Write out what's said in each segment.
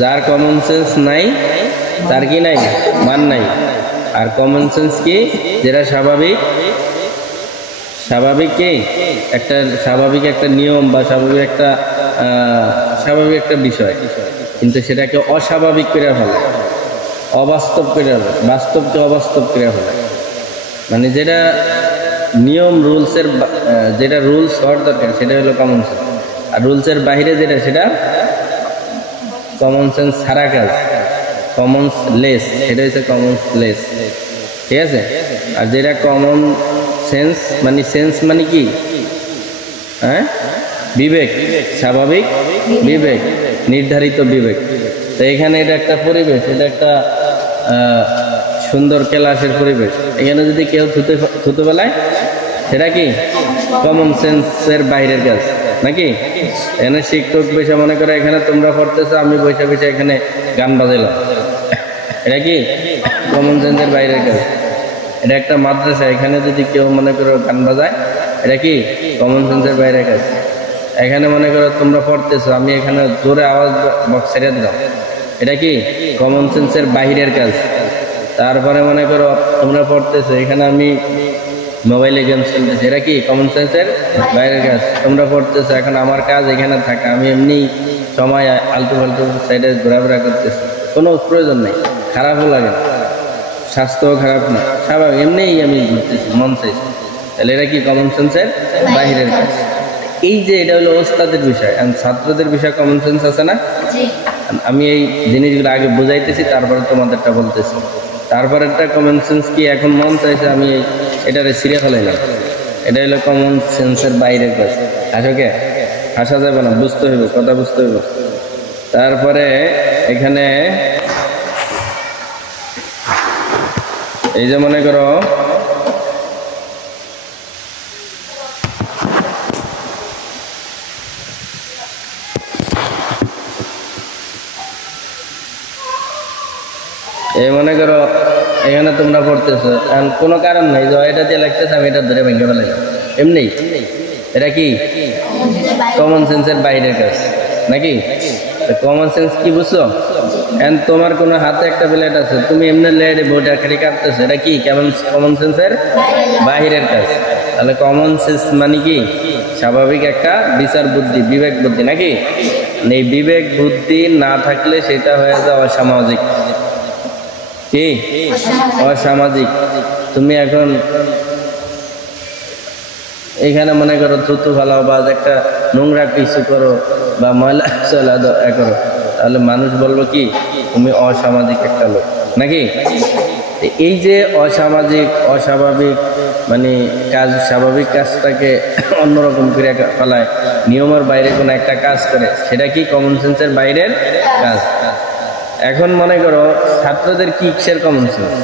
যার common sense নাই তার কি নাই, মান নাই। আর কমন সেন্স কি, যেটা স্বাভাবিক, স্বাভাবিক কি একটা স্বাভাবিক একটা নিয়ম বা স্বাভাবিক একটা বিষয়, কিন্তু সেটাকে অস্বাভাবিক করে ফেলে, অবাস্তব করে ফেলে, বাস্তবকে অবাস্তব করে ফেলে। মানে যেটা নিয়ম রুলসের, যেটা রুলস হওয়ার দরকার সেটা হলো কমন সেন্স, আর রুলসের বাইরে যেটা সেটা কমন সেন্স ছাড়া কাজ, কমন লেস, সেটা হচ্ছে কমন লেস, ঠিক আছে। আর যেটা কমন সেন্স মানে কি, হ্যাঁ, বিবেক, স্বাভাবিক বিবেক, নির্ধারিত বিবেক। তো এখানে এটা একটা পরিবেশ, এটা একটা সুন্দর ক্লাসের পরিবেশ। এখানে যদি কেউ থুতু বেলায় সেটা কি কমন সেন্সের বাইরের কাজ নাকি? এখানে শিক্ষক বসে মনে করে এখানে তোমরা পড়তেছো, আমি বসে বসে এখানে গান বাজাইলাম, এটা কি কমন সেন্সের বাইরের কাজ। এটা একটা মাদ্রাসা, এখানে যদি কেউ মনে করো গান বাজায়, এটা কি কমন সেন্সের বাইরের কাজ। এখানে মনে করো তোমরা পড়তেছো, আমি এখানে জোরে আওয়াজ বক্স ছেড়ে দিলাম, এটা কি কমন সেন্সের বাইরের কাজ। তারপরে মনে করো তোমরা পড়তেছো, এখানে আমি মোবাইলে গেম খেলতেছি, এটা কি কমন সেন্সের বাইরের কাজ। তোমরা পড়তেছো, এখন আমার কাজ এখানে থাকা, আমি এমনি সময় আলতু ফালতু সাইডে ঘোরাফেরা করতেছি, কোনো প্রয়োজন নেই, খারাপও লাগে না, স্বাস্থ্যও খারাপ না, স্বাভাবিক এমনিই আমি ঘুরতেছি, মন চাইছি, তাহলে এটা কি কমন সেন্সের বাইরের কাজ। এই যে এটা হলো ওস্তাদের বিষয়, ছাত্রদের বিষয় কমন সেন্স আছে না? আমি এই জিনিসগুলো আগে বুঝাইতেছি, তারপরে তোমাদেরটা বলতেছি। তারপরে একটা কমন সেন্স কি, এখন মন চাইছে আমি এটারে ছিঁড়ে ফেলাইলাম, এটা হলো কমন সেন্সের বাইরের কাজ। আসলে হাসা যাবে না, বুঝতে হইব, কথা বুঝতে হইব। তারপরে এখানে এই যে মনে করো এই মনে করো এখানে তোমরা পড়তেছো, কোনো কারণ নাই যে এটা দিয়ে লাগতেছে আমি এটা ধরে ভেঙে ফেলাইলাম, এমনি, এটা কি কমন সেন্সের বাইরের কাজ নাকি? কমন সেন্স কি বুঝছো? তোমার কোনো হাতে একটা প্লেট আছে, তুমি এমনি লেটে বইটা খালি কাটতেছো, এটা কি কেমন কমন সেন্সের বাইরের কাজ। তাহলে কমন সেন্স মানে কি স্বাভাবিক একটা বিচার বুদ্ধি, বিবেক বুদ্ধি নাকি? এই বিবেক বুদ্ধি না থাকলে সেটা হয়ে যায় অসামাজিক। কি অসামাজিক? তুমি এখন এখানে মনে করো থুতু ফেলাও বা একটা নোংরা কিছু করো বা ময়লা চলা করো, তাহলে মানুষ বলবো কি তুমি অসামাজিক একটা লোক নাকি? এই যে অসামাজিক, অস্বাভাবিক মানে কাজ, স্বাভাবিক কাজটাকে অন্যরকম করে ফেলায়, নিয়মের বাইরে কোনো একটা কাজ করে, সেটা কি কমন সেন্সের বাইরের কাজ। এখন মনে করো ছাত্রদের কিসের কমন সেন্স,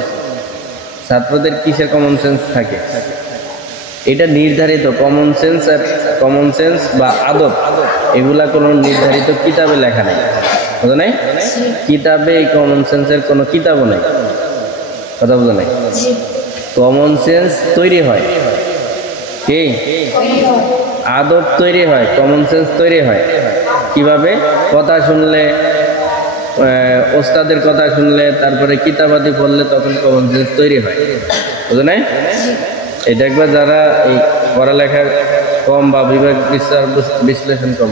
ছাত্রদের কিসের কমন সেন্স থাকে? এটা নির্ধারিত কমন সেন্স, আর কমন সেন্স বা আদব এগুলা কোনো নির্ধারিত কিতাবে লেখা নেই, বুঝো নাই? কিতাবে এই কমন সেন্সের কোনো কিতাবও নেই, কথা বুঝো নাই? কমন সেন্স তৈরি হয় কি, আদব তৈরি হয়, কমন সেন্স তৈরি হয় কিভাবে? কথা শুনলে, ওস্তাদের কথা শুনলে, তারপরে কিতাবাদি পড়লে, তখন কমন সেন্স তৈরি হয়, বুঝো নাই? এটা একবার যারা এই পড়ালেখার কম বা বিবেক বিচার বিশ্লেষণ কম,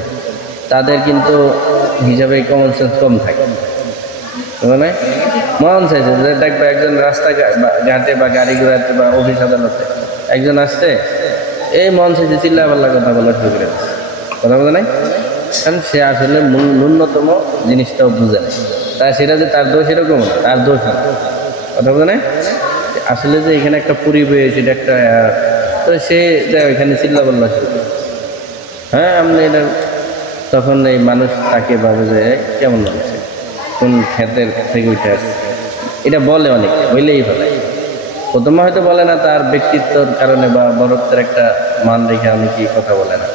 তাদের কিন্তু হিসাবে কমন সেন্স কম থাকে, বুঝো নাই? মন চাইছে যে দেখবে একজন রাস্তা ঘাটে বা গাড়ি ঘোড়াতে বা অফিস আদালতে একজন আসছে, এই মন চাইছে চিল্লা পাল্লা কথা বলা শুরু করে দিচ্ছে, কথা বলে নাই? কারণ সে আসলে ন্যূনতম জিনিসটাও বুঝে নেয়, তাই সেটা যে তার দোষ এরকম না, তার দোষ না, কথা বলে নাই? আসলে যে এখানে একটা পরিবেশ, এটা একটা, তো সে এখানে চিল্লা পাল্লা শুরু করে, হ্যাঁ আপনি এটা, তখন এই মানুষ তাকে ভাবে যে কেমন মানুষ, কোন ক্ষেতের থেকে উঠে আসে, এটা বলে অনেক, বললেই ভালো। প্রথমে হয়তো বলে না, তার ব্যক্তিত্বর কারণে বা বড়ত্বের একটা মান রেখে অনেকে কথা বলে না,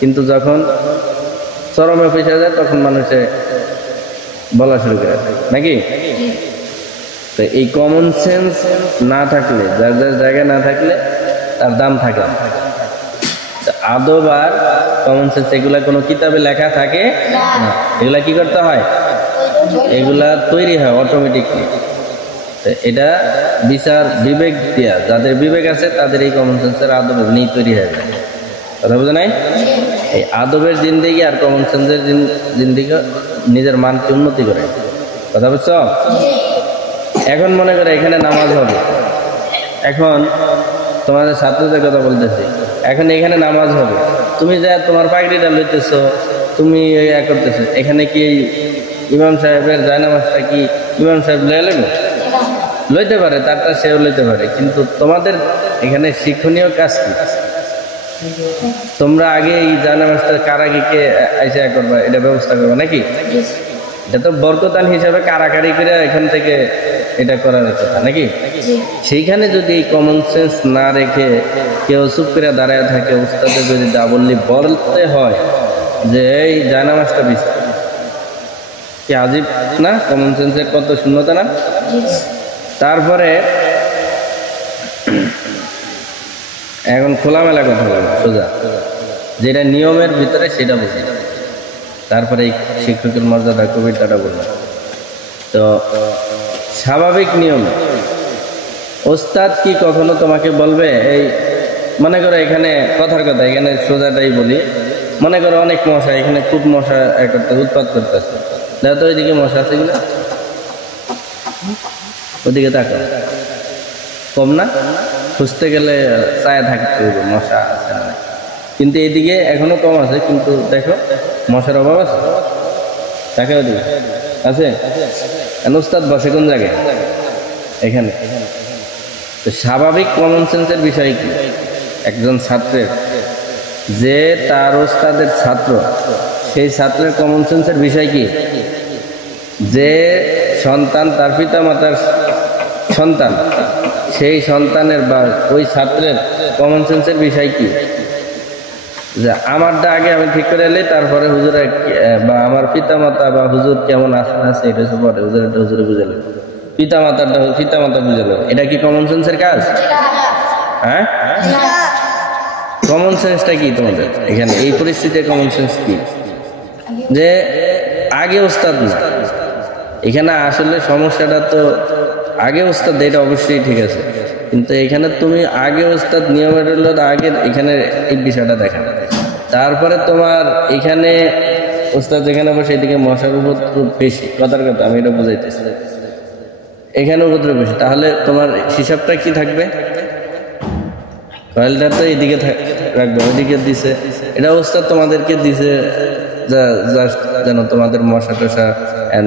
কিন্তু যখন চরমে পয়সা যায় তখন মানুষে বলা শুরু করে নাকি? তো এই কমন সেন্স না থাকলে, যার যার জায়গায় না থাকলে তার দাম থাকে না। আদব আর কমন সেন্স এগুলা কোনো কিতাবে লেখা থাকে না, এগুলা কি করতে হয়? এগুলা তৈরি হয় অটোমেটিকলি। এটা বিচার বিবেক দিয়া, যাদের বিবেক আছে তাদের এই কমন সেন্সের আদব এমনিই তৈরি হয়ে যায়। কথা বোঝা নাই? এই আদবের জিন্দেগি আর কমন সেন্সের জিন্দেগি নিজের মানকে উন্নতি করে। কথা বুঝছ? এখন মনে করে এখানে নামাজ হবে, এখন তোমাদের ছাত্রদের কথা বলতেছি, এখন এখানে নামাজ হবে, তুমি যা তোমার পাগড়িটা লইতেছ, তুমি করতেছো, এখানে কি ইমাম সাহেবের জায়নামাজটা কি ইমাম সাহেব লইতে পারে? তারটা সেও লইতে পারে, কিন্তু তোমাদের এখানে শিক্ষণীয় কাজ কি? তোমরা আগে এই জায়নামাজটা কারাগিকে আইসা করবা, এটা ব্যবস্থা করবা নাকি? এটা তো বরকতান হিসাবে কারাকারি করে এখান থেকে এটা করার কথা নাকি? সেইখানে যদি এই কমন সেন্স না রেখে কেউ চুপ করে দাঁড়ায় থাকে, উস্তাদের যদি দাবল্লি বলতে হয় যে এই জায়নামাজটা বিচার, কি আজীব না? কমন সেন্সের কত শূন্যতা না? তারপরে এখন খোলামেলা কথা বলবো, সোজা যেটা নিয়মের ভিতরে সেটা বুঝি, তারপরে এই শিক্ষকের মর্যাদা কবিতাটা বললাম। তো স্বাভাবিক নিয়ম, ওস্তাদ কি কখনো তোমাকে বলবে এই মনে করো এখানে কথার কথা, এখানে সোজাটাই বলি, মনে করো অনেক মশা, এখানে খুব মশা করতে উৎপাত করতেছে, দেখো তো ওইদিকে মশা আছে কিনা, ওদিকে তাকাও, কম না? খুঁজতে গেলে ছায়া থাকতে হবে, মশা আছে না, কিন্তু এইদিকে এখনো কম আছে, কিন্তু দেখো মশার অভাব আছে, তাকে ওদিকে আছে। ওস্তাদ বসে কোন জায়গায়? এখানে। তো স্বাভাবিক কমন সেন্সের বিষয় কি? একজন ছাত্রের যে তার ওস্তাদের ছাত্র, সেই ছাত্রের কমন সেন্সের বিষয় কি? যে সন্তান তার পিতা মাতার সন্তান, সেই সন্তানের বা ওই ছাত্রের কমন সেন্সের বিষয় কি? যে আমারটা আগে আমি ঠিক করে এলে তারপরে হুজুরে বা আমার পিতা মাতা বা হুজুর কেমন আছে এটা হচ্ছে পরে, হুজুরটা হুজুরে বুঝালো, পিতা মাতা বুঝালো। এটা কি কমন সেন্সের কাজ? হ্যাঁ, কমন সেন্সটা কি তোমাদের এখানে এই পরিস্থিতিতে? কমন সেন্স কি? যে আগে ওস্তাদ না, এখানে আসলে সমস্যাটা তো আগে ওস্তাদ, এটা অবশ্যই ঠিক আছে, কিন্তু এখানে তুমি আগে ওস্তাদ নিয়মের হলো আগে এখানে এই বিষয়টা দেখা, তারপরে তোমার এখানে ওস্তাদ যেখানে বসে এদিকে মশার উপদ্রব বেশি, কথার কথা আমি এটা বুঝাইতেছি, এখানে উপদ্রব বেশি, তাহলে তোমার হিসাবটা কি থাকবে? কয়েলটা তো এইদিকে রাখবে, ওইদিকে দিছে, এটা ওস্তাদ তোমাদেরকে দিছে যেন তোমাদের মশা টশা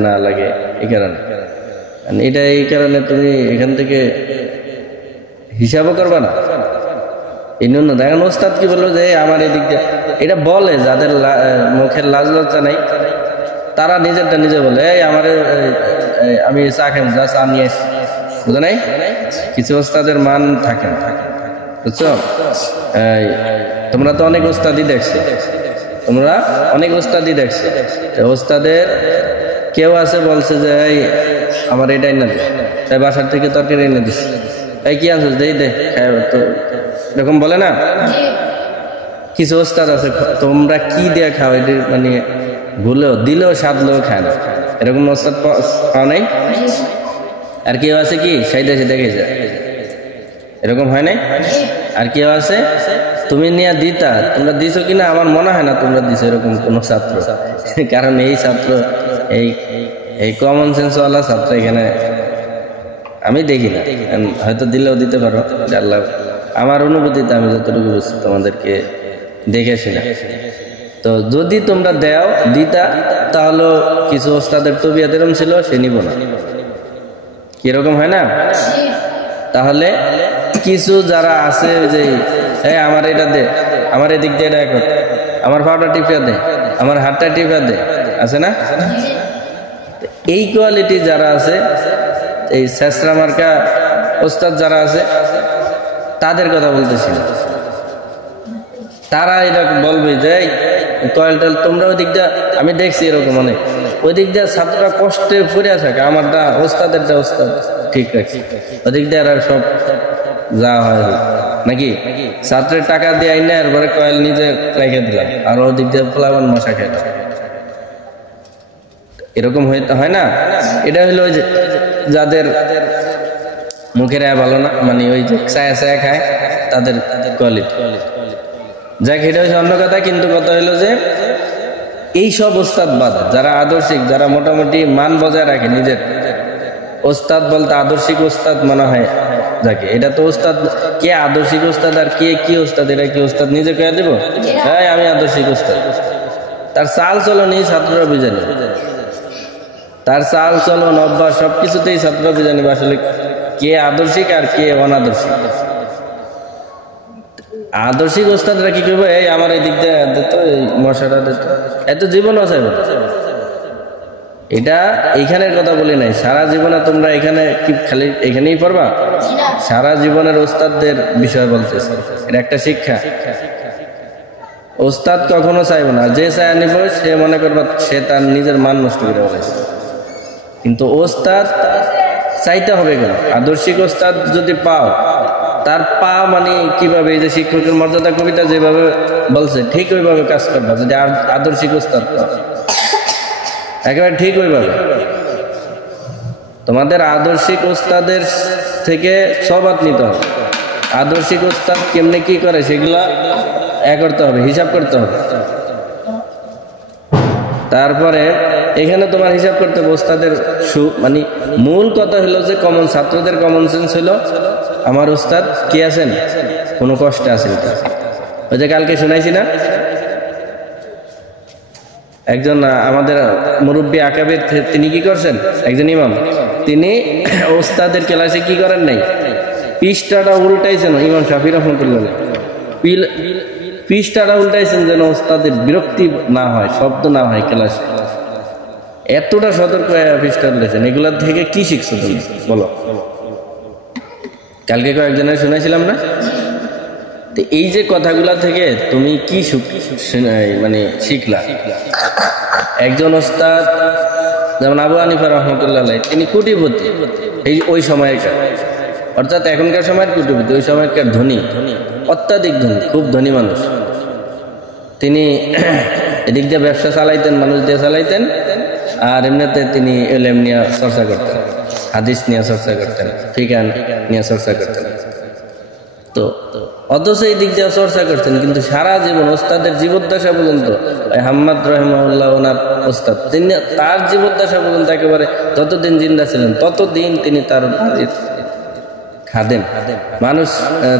না লাগে, এই কারণে এটা, এই কারণে তুমি এখান থেকে হিসাবও করবা না। এই জন্য দেখেন ওস্তাদ কি বললো যে আমার এই দিকটা, এটা বলে যাদের মুখের লাজ লজ্জা নেই, তারা নিজেরটা নিজে বলে, এই আমার আমি চা খাই, যা চা নিয়ে আসি, বুঝো নাই? কিছু ওস্তাদের মান থাকে না, বুঝছো? তোমরা তো অনেক ওস্তাদি দেখছো, ওস্তাদের কেউ আছে বলছে যে এই আমার এটাই না, তাই বাসার থেকে তরকারি এনে দিস, এই কি আনছিস দেই দে, তো এরকম বলে না? কিছু ওস্তাদ আছে তোমরা কি দিয়ে খাও এটা মানে ভুলেও দিলেও সাদলেও খায় না, এরকম ওস্তাদ পাও নাই? আর কেউ আছে কি সাইডে সাইডে খেয়েছে, এরকম হয় নাই? আর কেউ আছে তুমি নিয়ে দিতা, তোমরা দিছো কিনা আমার মনে হয় না তোমরা দিছো এরকম কোন ছাত্র, কারণ এই ছাত্র এই কমন সেন্সওয়ালা ছাত্র এখানে আমি দেখি না, হয়তো দিলেও দিতে পারো, আল্লাহ আমার অনুভূতিতে আমি যতটুকু বুঝছি তোমাদেরকে দেখেছি না। তো যদি তোমরা দেও দিতা, তাহলে কিছু ওস্তাদের তবিয়ত এরকম ছিল, সে নিব না, কিরকম হয় না? তাহলে কিছু যারা আছে যে আমার এটা দে, আমার এদিক দিয়ে এটা কর, আমার পাউডা টিপিয়া দে, আমার হাতটা টিপিয়া দে, আছে না? এই কোয়ালিটি যারা আছে, এই শেষরা মার্কা ওস্তাদ যারা আছে তাদের কথা বলতেছি, তারা এটা বলবে যে কয়েল টয়েল তোমরা ওই দিক দিয়ে, আমি দেখছি এরকম অনেক, ওই দিক দিয়ে ছাত্ররা কষ্টে পড়ে থাকে, আমারটা ওস্তাদেরটা ওস্তাদ ঠিক রাখছি, ওই দিক দিয়ে আর সব যা হয় নাকি, ছাত্রের টাকা দিয়ে আইনে এরপরে কয়েল নিজে রেখে দিলাম, আর ওদিক দিয়ে ফলাবান মশা খেলাম। এরকম হয় না। এটা হলো ওই যে যাদের মুখের ভালো না, মানে ওই যে ছায়া ছায়া খায় তাদের কোয়ালিটি। যাক, এটা হচ্ছে অন্য কথা। কিন্তু কথা হলো যে এই সব ওস্তাদবাদ যারা আদর্শিক, যারা মোটামুটি মান বজায় রাখে নিজের, ওস্তাদ বলতে আদর্শিক ওস্তাদ মনে হয় যাকে, এটা তো ওস্তাদ কে আদর্শিক ওস্তাদ আর কে কি ওস্তাদ, এটা কি ওস্তাদ নিজে কয়ে দেব? হ্যাঁ আমি আদর্শিক ওস্তাদ। তার চাল চলন এই ছাত্ররা বুঝে নেবে, তার চাল চলন অভ্যাস সবকিছুতেই ছাত্ররা বুঝে নেবে আসলে কে আদর্শিক আর কে অনাদর্শিক। আদর্শিক ওস্তাদরা কি করবে, এই আমার এই দিক দিয়ে দিত, এই মশাটা দিত, এত জীবন আছে। এটা এইখানের কথা বলি নাই, সারা জীবনে তোমরা এখানে কি খালি এখানেই পড়বা? সারা জীবনের ওস্তাদদের বিষয় বলতেছে, এটা একটা শিক্ষা। ওস্তাদ কখনো চাইবে না, যে চায় নিব সে মনে করবা সে তার নিজের মান নষ্ট করে বলেছে। কিন্তু ওস্তাদ চাইতে হবে কেন? আদর্শিক ওস্তাদ যদি পাও, তার পা মানে কিভাবে, এই যে শিক্ষকের মর্যাদা কবিতা যেভাবে বলছে ঠিক ওইভাবে কাজ করবা। যদি আদর্শিক ওস্তাদ পাও একেবারে ঠিক ওইভাবে, তোমাদের আদর্শিক ওস্তাদের থেকে সবাদ নিতে হবে। আদর্শিক ওস্তাদ কেমনে কি করে সেগুলা করতে হবে, হিসাব করতে হবে। তারপরে এখানে তোমার হিসাব করতে হবে ওস্তাদের মানে মূল কথা হলো যে কমন, ছাত্রদের কমন সেন্স হলো আমার ওস্তাদ কি আছেন, কোনো কষ্টে আছেন। ওই যে কালকে শুনাইছি না, একজন আমাদের মুরব্বী আকাবের, তিনি কি করছেন, একজন ইমাম, তিনি ওস্তাদের ক্লাসে কি করেন নাই, পৃষ্ঠাটা উল্টাইছেন। ইমাম শাফি রহমতুল্লাহ পৃষ্ঠাটা উল্টাইছেন যেন ওস্তাদের বিরক্তি না হয়, শব্দ না হয় ক্লাসে। এতটা সতর্ক পৃষ্ঠা উল্টাইছেন। এগুলোর থেকে কি শিখছো তুমি বলো? কালকে কয়েকজনের শুনেছিলাম না? এই যে কথাগুলা থেকে তুমি কি মানে শিখলা? একজন ওস্তাদ যেমন আবু হানিফা রহমতুল্লাহ তিনি কোটিপতি, এই ওই সময়কার, অর্থাৎ এখনকার সময়ের কোটিপতি, ওই সময়কার ধনী, অত্যাধিক ধনী, খুব ধনী মানুষ। তিনি এদিক দিয়ে ব্যবসা চালাইতেন, মানুষ দিয়ে চালাইতেন, আর এমনিতে তিনি এলেম নিয়ে চর্চা করতেন, হাদিস নিয়ে চর্চা করতেন, ফিকাহ নিয়ে চর্চা করতেন। তো অথচ এই দিক দিয়ে চর্চা করতেন, কিন্তু সারা জীবন ওস্তাদের জীবদ্দশা পর্যন্ত, হাম্মাদ রহিমাহুল্লাহ ওনার ওস্তাদ, তিনি তার জীবদ্দশা পর্যন্ত একেবারে যতদিন জিন্দা ছিলেন ততদিন তিনি তার খাদেম। মানুষ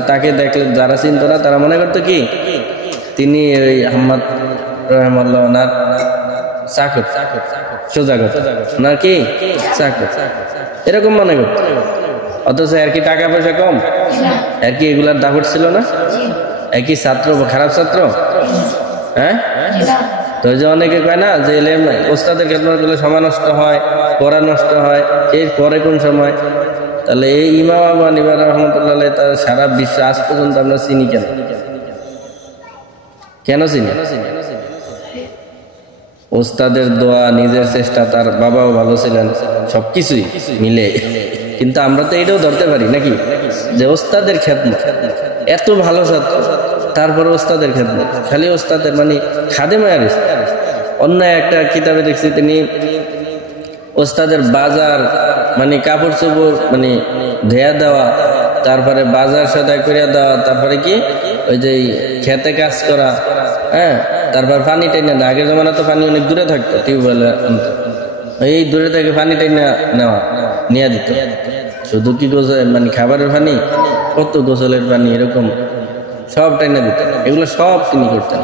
তাকে দেখলে যারা চিনত না তারা মনে করতো কি তিনি ওই হাম্মাদ রহিমাহুল্লাহ ওনার চাকর, সোজা কথা ওনার কি চাকর, এরকম মনে করতো। অথচ আর কি টাকা পয়সা কম, আর কি এগুলার দাপট ছিল না, একই ছাত্র খারাপ ছাত্র। হ্যাঁ, তো যে অনেকে কয় না যে ওস্তাদের খেদমত করলে সময় নষ্ট হয়, পড়া নষ্ট হয়, এর পরে কোন সময়? তাহলে এই ইমাম আবু হানিফা রহমতুল্লাহ তার সারা বিশ্ব আজ পর্যন্ত আমরা চিনি কেন? কেন চিনি? ওস্তাদের দোয়া, নিজের চেষ্টা, তার বাবাও ভালো ছিলেন, সবকিছুই মিলে। কিন্তু আমরা তো এটাও ধরতে পারি নাকি যে ওস্তাদের খেদমত, এত ভালো ছাত্র তারপরে ওস্তাদের খেদমত, খালি ওস্তাদের মানে খাদেম। অন্য একটা কিতাবে দেখছি তিনি ওস্তাদের বাজার মানে কাপড় চোপড় মানে ধেয়া দেওয়া, তারপরে বাজার সদাই করিয়া দেওয়া, তারপরে কি ওই যে খেতে কাজ করা, হ্যাঁ, তারপর পানি টেনে না, আগের জমানা তো পানি অনেক দূরে থাকতো, টিউবওয়েলে এই দূরে থেকে পানি টেনে নেওয়া নিয়ে দিত। শুধু কি গোসল মানে খাবারের পানি, কত গোসলের পানি, এরকম সব টেনে দিত। এগুলো সব তিনি করতেন।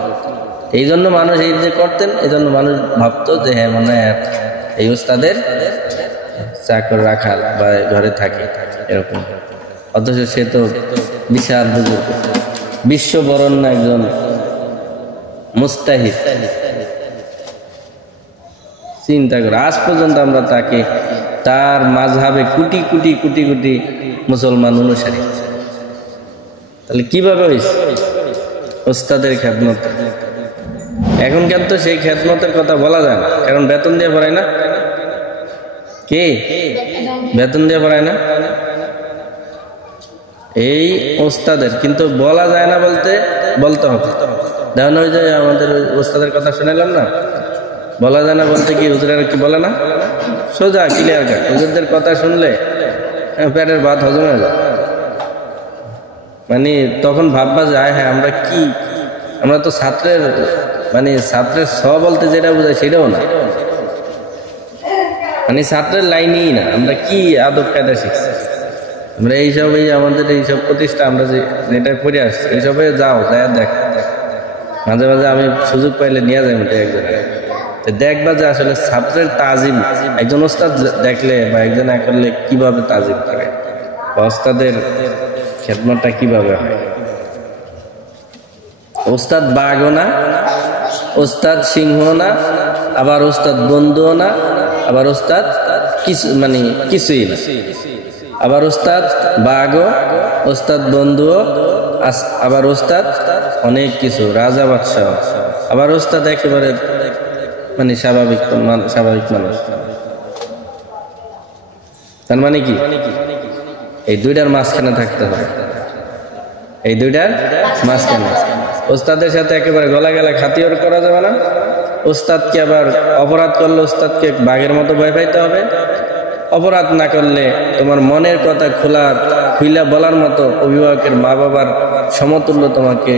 এই জন্য মানুষ এই যে করতেন, এই জন্য মানুষ ভাবতো যে হ্যাঁ মনে হয় এই ওস্তাদের চাকর রাখাল বা ঘরে থাকে এরকম। অথচ সে তো বিশাল বুজুর্গ, বিশ্ববরণ্য একজন মুস্তাহিদ। চিন্তা করে আজ পর্যন্ত আমরা তাকে, তার মাযহাবে কোটি কোটি কোটি কোটি মুসলমান অনুসারী। তাহলে কিভাবে হয়েছে ওস্তাদের খেদমত? এখনকার তো সেই খেদমতের কথা বলা যায় না, কারণ বেতন দিয়ে পড়ায় না। কে বেতন দিয়ে পড়ায় না? এই ওস্তাদের কিন্তু বলা যায় না, বলতে হবে। দেখুন ওই যে আমাদের ওস্তাদের কথা শুনালাম না, বলা যায় না বলতে কি হুজুরেরা কি বলে না, সোজা ক্লিয়ার কাট। হুজুরদের কথা শুনলে পেটের ভাত হজম হয়ে যায়। মানে তখন ভাববা যায় হ্যাঁ আমরা তো ছাত্রের ছাত্রের স বলতে যেটা বোঝায় সেটাও না, মানে ছাত্রের লাইনেই না। আমরা কি আদব কায়দা শিখছি আমরা এইসবই, আমাদের এইসব প্রতিষ্ঠা আমরা যেটা পড়ে আসছি এইসবে যাও যায় দেখ। মাঝে মাঝে আমি সুযোগ পাইলে নিয়ে যাই মধ্যে একজনে, দেখবা যে আসলে ছাত্রের তাজিম একজন ওস্তাদ দেখলে বা একজন করলে কিভাবে তাজিম করে, বা ওস্তাদের খেদমতটা কিভাবে হয়। ওস্তাদ বাঘও না, ওস্তাদ সিংহ না, আবার ওস্তাদ বন্ধুও না, আবার ওস্তাদ কিছুই না। আবার ওস্তাদ বাঘও, ওস্তাদ বন্ধুও, আবার ওস্তাদ অনেক কিছু, রাজা বাদশাহ, আবার ওস্তাদ একেবারে স্বাভাবিক মানুষ। তার মানে কি এই দুইটার মাঝখানে থাকতে হবে, এই দুইটার মাঝখানে। ওস্তাদের সাথে একেবারে গলা গলা খাতির করা যাবে না। ওস্তাদকে আবার অপরাধ করলে ওস্তাদকে বাঘের মতো ভয় পাইতে হবে। অপরাধ না করলে তোমার মনের কথা খুইলা বলার মতো অভিভাবকের মা বাবার সমতুল্য তোমাকে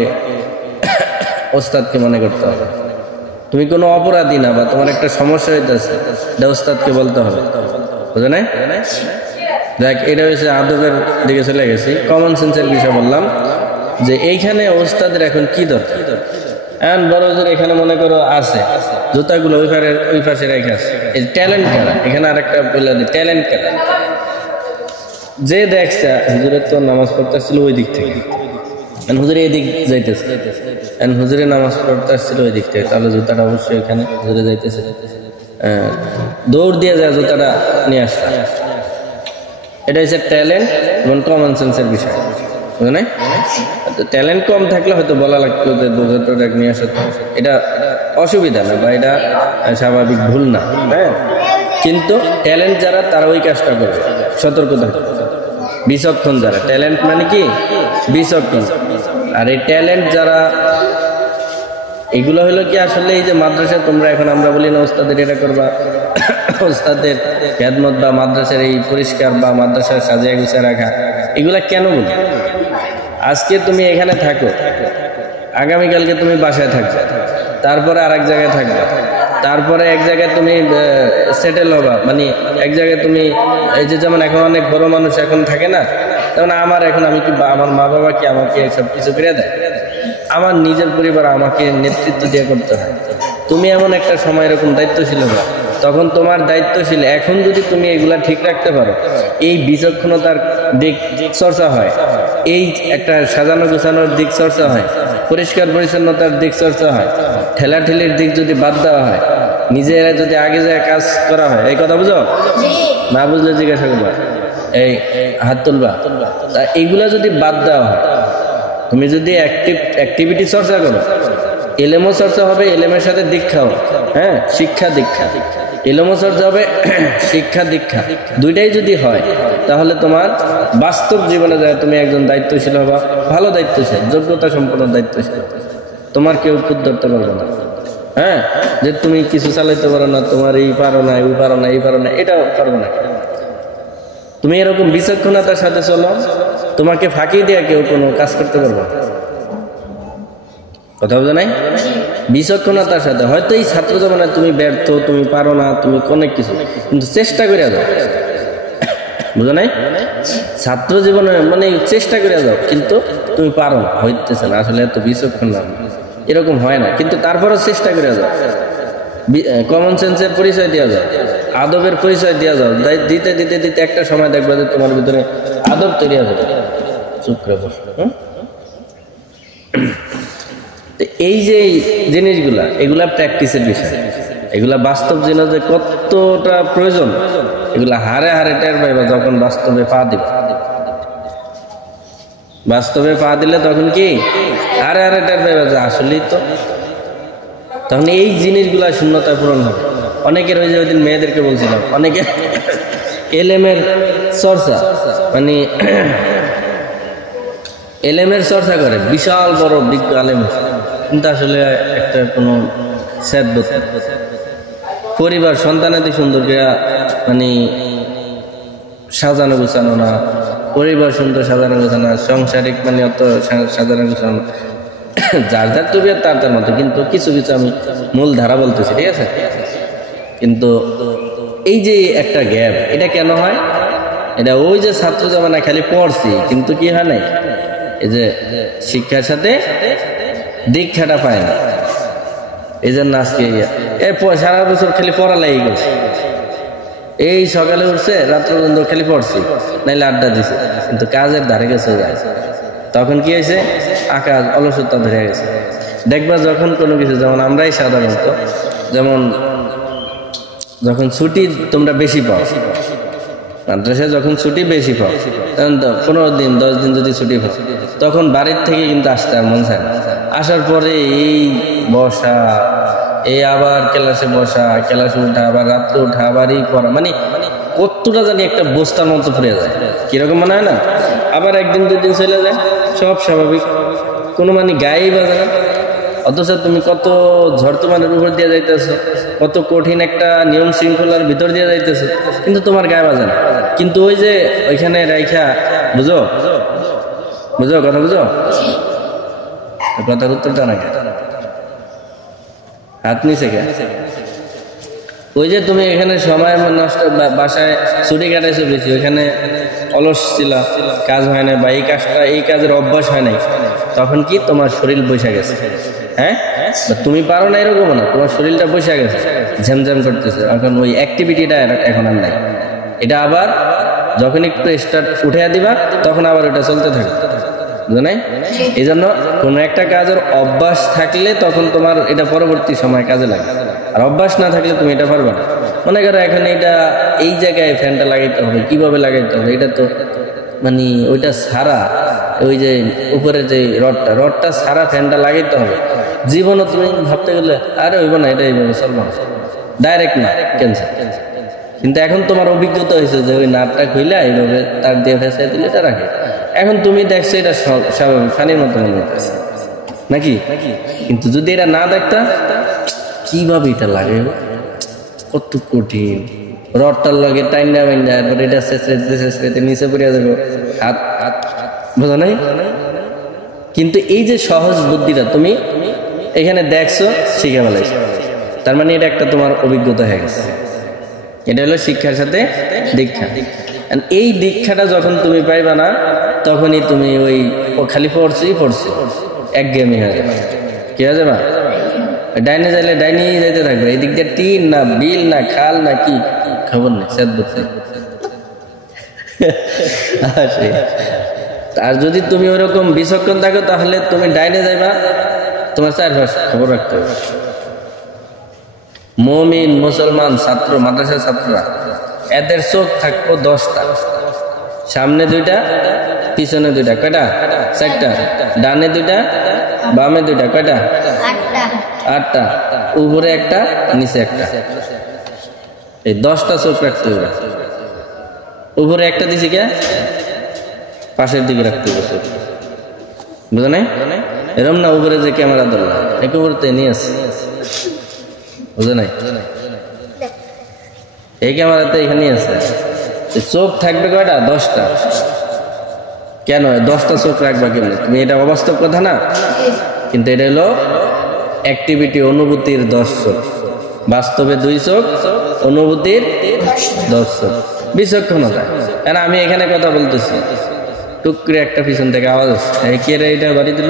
ওস্তাদকে মনে করতে হবে। তুমি কোনো অপরাধী না, বা তোমার একটা সমস্যা হইতেছে, এটা ওস্তাদকে বলতে হবে, বুঝো না? দেখ, এটা হয়েছে আদবের দিকে চলে গেছি, কমন সেন্সের বিষয় বললাম যে এইখানে ওস্তাদের এখন কি দরকার। এখন বড় হুজুর এখানে মনে করো আছে জুতাগুলো ওই পাশে রেখে আছে, এই ট্যালেন্ট খেলা। এখানে আরেকটা বলে দিই, ট্যালেন্ট খেলা। যে দেখছে হুজুরের তো নামাজ পড়তে আসছিল ওই দিক থেকে, হুজুরে এই দিক যাইতেছে, হুজুরে নামাজ পড়তে আসছিল ওই দিক থেকে, তাহলে জুতাটা অবশ্যই এখানে হুজুরে যাইতেছে, দৌড় দিয়ে যায় জুতাটা নিয়ে আসছে। এটা হচ্ছে ট্যালেন্ট এবং কমন সেন্সের বিষয়, বুঝো না? ট্যালেন্ট কম থাকলে হয়তো বলা লাগতো যে জুতাটা নিয়ে আসে, এটা অসুবিধা না বা এটা স্বাভাবিক ভুল না, হ্যাঁ। কিন্তু ট্যালেন্ট যারা তারা ওই কাজটা করবে, সতর্ক থাকবে। বিচক্ষণ যারা, ট্যালেন্ট মানে কি বিচক্ষণ। আর এই ট্যালেন্ট যারা, এগুলো হলো কি আসলে এই যে মাদ্রাসা তোমরা এখন আমরা বলি না ওস্তাদের এটা করবা, ওস্তাদের খেদমত বা মাদ্রাসার এই পরিষ্কার বা মাদ্রাসার সাজিয়ে গুছিয়ে রাখা, এগুলা কেন বলি? আজকে তুমি এখানে থাকো, আগামীকালকে তুমি বাসায় থাকবে, তারপরে আর এক জায়গায় থাকবে, তারপরে এক জায়গায় তুমি সেটেল হবা, এক জায়গায় তুমি এই যে যেমন এখন অনেক বড় মানুষ এখন থাকে না, তেমন আমি কি আমার মা বাবা কি আমাকে সব কিছু করে দেয়? আমার নিজের পরিবার আমাকে নেতৃত্ব দিয়ে করতে হয়। তুমি এমন একটা সময় এরকম দায়িত্বশীল হবে, তখন তোমার দায়িত্বশীল। এখন যদি তুমি এগুলা ঠিক রাখতে পারো, এই বিচক্ষণতার দিক চর্চা হয়, এই একটা সাজানো গোছানোর দিক চর্চা হয়, পরিষ্কার পরিচ্ছন্নতার দিক চর্চা হয়, ঠেলাঠেলির দিক যদি বাদ দেওয়া হয়, নিজেরা যদি আগে যায় কাজ করা হয়, এই কথা বুঝো? না বুঝলে জিজ্ঞাসা করবা, এই হাত তুলবা। তা এইগুলা যদি বাদ দেওয়া হয়, তুমি যদি অ্যাক্টিভিটি চর্চা করো, এলেমও চর্চা হবে, এলেমের সাথে দীক্ষাও, হ্যাঁ, শিক্ষা দীক্ষা। এলেমও চর্চা হবে, শিক্ষা দীক্ষা, দুইটাই যদি হয়, তাহলে তোমার বাস্তব জীবনে যায় তুমি একজন দায়িত্বশীল হবা, ভালো দায়িত্বশীল, যোগ্যতা সম্পন্ন দায়িত্বশীল। তোমার কেউ খুদ ধরতে পারবে না, হ্যাঁ, যে তুমি কিছু চালাইতে পারো না, তোমার এই পারো না, ওই পারো না, এই পারো না, এটা পারবো না। তুমি এরকম বিচক্ষণতার সাথে চলো, তোমাকে ফাঁকি দিয়ে কেউ কোনো কাজ করতে পারবে না। কথা বোঝা নাই? বিচক্ষণতার সাথে। হয়তো এই ছাত্র জীবনে তুমি ব্যর্থ, তুমি পারো না, তুমি অনেক কিছু, কিন্তু চেষ্টা করে যাও, বুঝো নাই? ছাত্র জীবনে চেষ্টা করে যাও, কিন্তু তুমি পারো না, হইতেছে না, আসলে এত বিচক্ষণ না, এরকম হয় না, কিন্তু তারপরও চেষ্টা করে যাও। কমন সেন্সের পরিচয় দেওয়া যায়, আদবের পরিচয় দেওয়া যাও, দিতে দিতে দিতে একটা সময় দেখবে যে তোমার ভিতরে আদব তৈরি হবে। চুপ করে বসো। এই যে জিনিসগুলা, এগুলা প্র্যাকটিসের বিষয়, এগুলা বাস্তব জিনিস যে কতটা প্রয়োজন, এগুলা হারে হারে টের পাইবা যখন বাস্তবে পা দিবা। বাস্তবে পা দিলে তখন কি হারে হারে টের পাইবা যে আসলেই তো, তখন এই জিনিসগুলা শূন্যতা পূরণ হবে। অনেকের ওই যে ওই দিন মেয়েদেরকে বলছিলাম, অনেকে এলেমের চর্চা এলেমের চর্চা করে, বিশাল বড় বিজ্ঞ আলেম, কিন্তু আসলে একটা কোনো পরিবার সন্তানাদি সুন্দর করে মানে সাজানো গোছানো না, পরিবার সুন্দর সাজানো গোছানো, সাংসারিক মানে অত সাজানো গোছানো, যার যার তবিয়ত তার তার মতো। কিন্তু কিছু কিছু আমি মূল ধারা বলতেছি, ঠিক আছে? কিন্তু এই যে একটা গ্যাপ, এটা কেন হয়? এটা ওই যে ছাত্র জমানায় খালি পড়ছি কিন্তু কি হয় নাই, এই যে শিক্ষার সাথে দীক্ষাটা পায় না। এই জন্য আজকে সারা বছর খালি পড়া লেগে গেছে। এই সকালে উঠছে, রাত্র পর্যন্ত খালি পড়ছি, নাইলে আড্ডা দিছে, কিন্তু কাজের ধারে গেছে। তখন কি হয়েছে? আকাশ অলসতা ধরে গেছে। দেখবা যখন কোনো কিছু, যেমন আমরাই সাধারণত, যেমন যখন ছুটি তোমরা বেশি পাও, মাদ্রাসায় যখন ছুটি বেশি পাও, তখন 15 দিন 10 দিন যদি ছুটি পাও, তখন বাড়ির থেকে কিন্তু আসতে আর মন চায় না। আসার পরে এই বসা, এই আবার ক্লাসে বসা, ক্লাসে উঠা, আবার রাত্রে উঠা, আবার এই পড়া, মানে কতটা জানি একটা বস্তার মতো পড়ে যায়। কিরকম মনে হয় না? আবার একদিন দুদিন চলে যায়, সব স্বাভাবিক, কোনো মানে গায়েই বাজে না। অথচ তুমি কত ঝড় তুমানের উপর দিয়ে যাইতেছো, কত কঠিন একটা নিয়ম শৃঙ্খলার ভিতর দিয়ে যাইতেছো, কিন্তু তোমার গায়ে বাজে না। কিন্তু ওই যে ওইখানে রাইখা, বুঝো বুঝো কথা, বুঝো কথার উত্তরটা না, হাত নিচে কে? ওই যে তুমি এখানে সময় নষ্ট, বাসায় ছুটি কাটাইছো বেশি, ওইখানে অলস ছিল, কাজ হয় না, বা এই কাজের অভ্যাস হয় নাই, তখন কি তোমার শরীর বসে গেছে। হ্যাঁ, তুমি পারো না এরকম না, তোমার শরীরটা বসে গেছে, ঝ্যামঝ্যাম করতেছে, এখন ওই অ্যাক্টিভিটিটা এখন আর নাই। এটা আবার যখন একটু স্টার্ট উঠে দিবা, তখন আবার ওটা চলতে থাকে, বুঝো নাই? এই জন্য কোনো একটা কাজের অভ্যাস থাকলে তখন তোমার এটা পরবর্তী সময় কাজে লাগে, আর অভ্যাস না থাকলে তুমি এটা পারবে না। মনে করো এখন এটা এই জায়গায় ফ্যানটা লাগাইতে হবে, কিভাবে লাগাইতে হবে, এটা তো মানে ওইটা ছাড়া, ওই যে উপরে যে রডটা ছাড়া ফ্যানটা লাগাইতে হবে, জীবনও তুমি ভাবতে গেলে আরে হইব না, এটা এইভাবে চলবে না, ডাইরেক্ট না, ক্যান্সার। কিন্তু এখন তোমার অভিজ্ঞতা হয়েছে যে ওই নাটটা খুইলে এইভাবে তার দিয়ে ফেসাই দিলে এটা রাখে। এখন তুমি দেখছো এটা স্বাভাবিক, ফানির মতো মনে হচ্ছে নাকি? কিন্তু যদি এটা না দেখতা, কিভাবে এটা লাগে, কত কঠিন, রডটার লগে টাইনা বাইনা, এরপর এটা শেষে নিচে পড়িয়া যাবো, হাত বোঝা নাই? কিন্তু এই যে সহজ বুদ্ধিটা তুমি এখানে দেখছো, শিখে ফেলাইছো, তার মানে এটা একটা তোমার অভিজ্ঞতা হয়ে গেছে। এটা হলো শিক্ষার সাথে দীক্ষা। এই দীক্ষাটা যখন তুমি পাইবা না, তখনই তুমি ওই খালি পড়ছি একঘেয়েমি হয়ে যাবে। কি হয়ে যাবে? ডাইনে যাইলে ডাইনি যাইতে থাকবে, এই দিক দিয়ে টিন না, বিল না, খাল না, কি খবর নেই, স্যাদ বুঝতে। আর যদি তুমি ওইরকম বিচক্ষণ থাকো, তাহলে তুমি ডাইনে যাইবা, তোমার চারপাশ খবর রাখতে হবে। মুমিন মুসলমান ছাত্র, মাদ্রাসার ছাত্ররা, এদের চোখ থাকবো 10টা, সামনে 2টা, পিছনে 2টা, কয়টা? 4টা, ডানে 2টা, বামে 2টা, কয়টা? 8টা, উপরে 1টা, নিচে 1টা, এই 10টা চোখ রাখতে হবে। উপরে 1টা দিছি কে? পাশের দিকে রাখতে হবে, বুঝো নাই? এরম না উপরে যে ক্যামেরা ধরলাম, একেবারে নিয়ে আসছে, বুঝো নাই? এই ক্যামেরাতে এখানে আছে, চোখ থাকবে কয়টা? 10টা। কেন 10টা চোখ রাখবা কেমন? তুমি এটা অবাস্তব কথা না, কিন্তু এটা হলো অ্যাক্টিভিটি, অনুভূতির 10 চোখ। বাস্তবে 2 চোখ, অনুভূতির 10 চোখ, বিচক্ষণতা। কারণ আমি এখানে কথা বলতেছি, টুকরে একটা পিছন থেকে আওয়াজ আসছে, কে রে এটা বাড়ি দিল,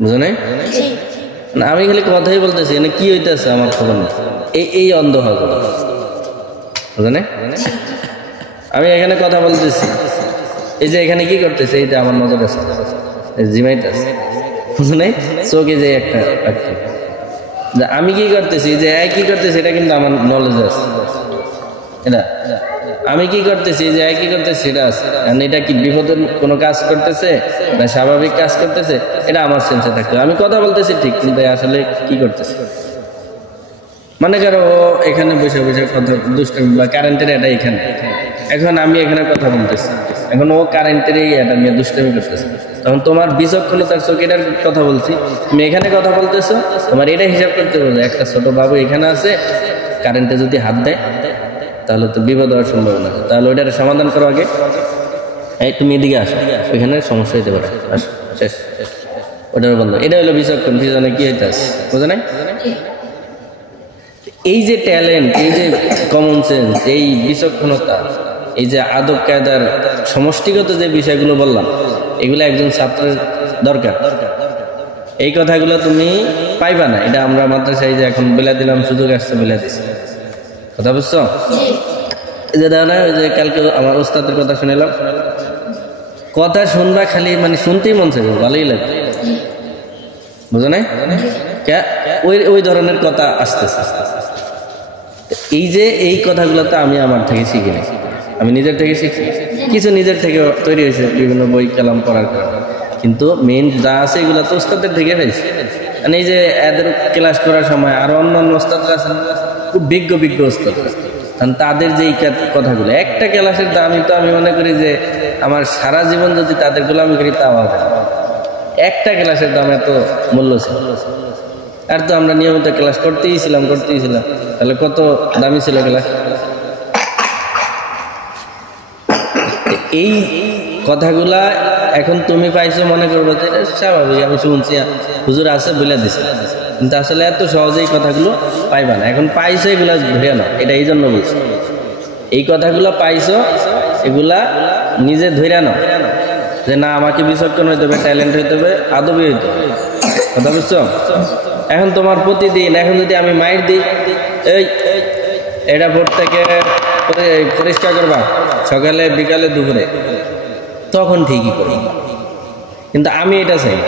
বুঝো নাই? আমি খালি কথাই বলতেছি, এখানে কি হইতেছে আমার খবর নেই, এই অন্ধ হবে, বুঝো নাই? আমি এখানে কথা বলতেছি, এই যে এখানে কি করতেছে, এই যে আমার নজর আছে, জিমাইতেছে, বুঝো নাই? চোখে যে একটা আমি কি করতেছি, যে কি করতেছি, এটা কিন্তু আমার নলেজ আছে। এটা আমি কি করতেছি, যে কি করতেছি, এটা আছে। এটা কি বিপদের কোনো কাজ করতেছে না স্বাভাবিক কাজ করতেছে, এটা আমার সেন্সে থাকতে। আমি কথা বলতেছি ঠিক, কিন্তু আসলে কি করতেছে, মানে কারো এখানে বসে বসে কথা দুষ্ট, বা কারেন্টের এটা এখানে, এখন আমি এখানে কথা বলতেছি, এখন ও কারেন্টেরই এটা নিয়ে দুষ্টামি করতেছে, তখন তোমার বিচক্ষণতার চোখেটার কথা বলছি, তুমি এখানে কথা বলতেছো, তোমার এটা হিসাব করতে বলছো একটা ছোট বাবু এখানে আছে, কারেন্টে যদি হাত দেয় তাহলে তো বিপদ হওয়ার সম্ভাবনা আছে, তাহলে ওইটার সমাধান করো আগে। এই তুমি এদিকে আসো, ওইখানে সমস্যা হইতে পারে, আসো শেষ, ওটার বন্ধ। এটা হলো বিচক্ষণ, পিছনে কি হইতেছে বুঝো নাই? এই যে ট্যালেন্ট, এই যে কমন সেন্স, এই বিচক্ষণতা, এই যে আদব কায়দার সমষ্টিগত যে বিষয়গুলো বললাম, এগুলো একজন ছাত্রের দরকার। এই কথাগুলো তুমি পাইবা না, এটা আমরা মাদ্রাসায় যে এখন বলে দিলাম, সুযোগ আসছে বলে দিছি, কথা বুঝছো? এই যে দেখো না, ওই যে কালকে আমার ওস্তাদের কথা শুনেলাম, কথা শুনবা খালি মানে শুনতেই মন চাইবে, ভালোই লাগে, বুঝো নাই? ওই ওই ধরনের কথা আসতেছে। এই যে এই কথাগুলো তো আমি আমার থেকে শিখি না, আমি নিজের থেকে শিখি, কিছু নিজের থেকে তৈরি হয়েছে বিভিন্ন বই কালাম পড়ার কারণে, কিন্তু মেইন যা আছে এগুলো তো ওস্তাদের থেকে পেয়েছি। মানে এই যে এদের ক্লাস করার সময় আরো অন্যান্য ওস্তাদরা আছেন, খুব বিজ্ঞ বিজ্ঞ ওস্তাদ, কারণ তাদের যে এই কথাগুলো, একটা ক্লাসের দামই তো আমি মনে করি যে আমার সারা জীবন যদি তাদের গোলামি করি তাও হবে না। একটা ক্লাসের দাম এত মূল্য ছিল, আর তো আমরা নিয়মিত ক্লাস করতেই ছিলাম, তাহলে কত দামি ছিল ক্লাস। এই কথাগুলা এখন তুমি পাইছো মনে করবো যে স্বাভাবিক, আমি শুনছি হুজুর আছে বলে দিছে, কিন্তু আসলে এত সহজে এই কথাগুলো পাইবা না। এখন পাইছো এগুলা ধরে নাও, এটা এই জন্য বলছি, এই কথাগুলো পাইছো এগুলা নিজে ধরে নাও, যে না আমাকে বিচক্ষণ হইতে হবে, ট্যালেন্ট হইতে হবে, আদবি হইতে হবে, কথা বুঝছো? এখন তোমার প্রতিদিন, এখন যদি আমি মাইর দিই, এই এটা ভোট থেকে পরিষ্কার করবা সকালে বিকালে দুপুরে, তখন ঠিকই করি, কিন্তু আমি এটা চাই,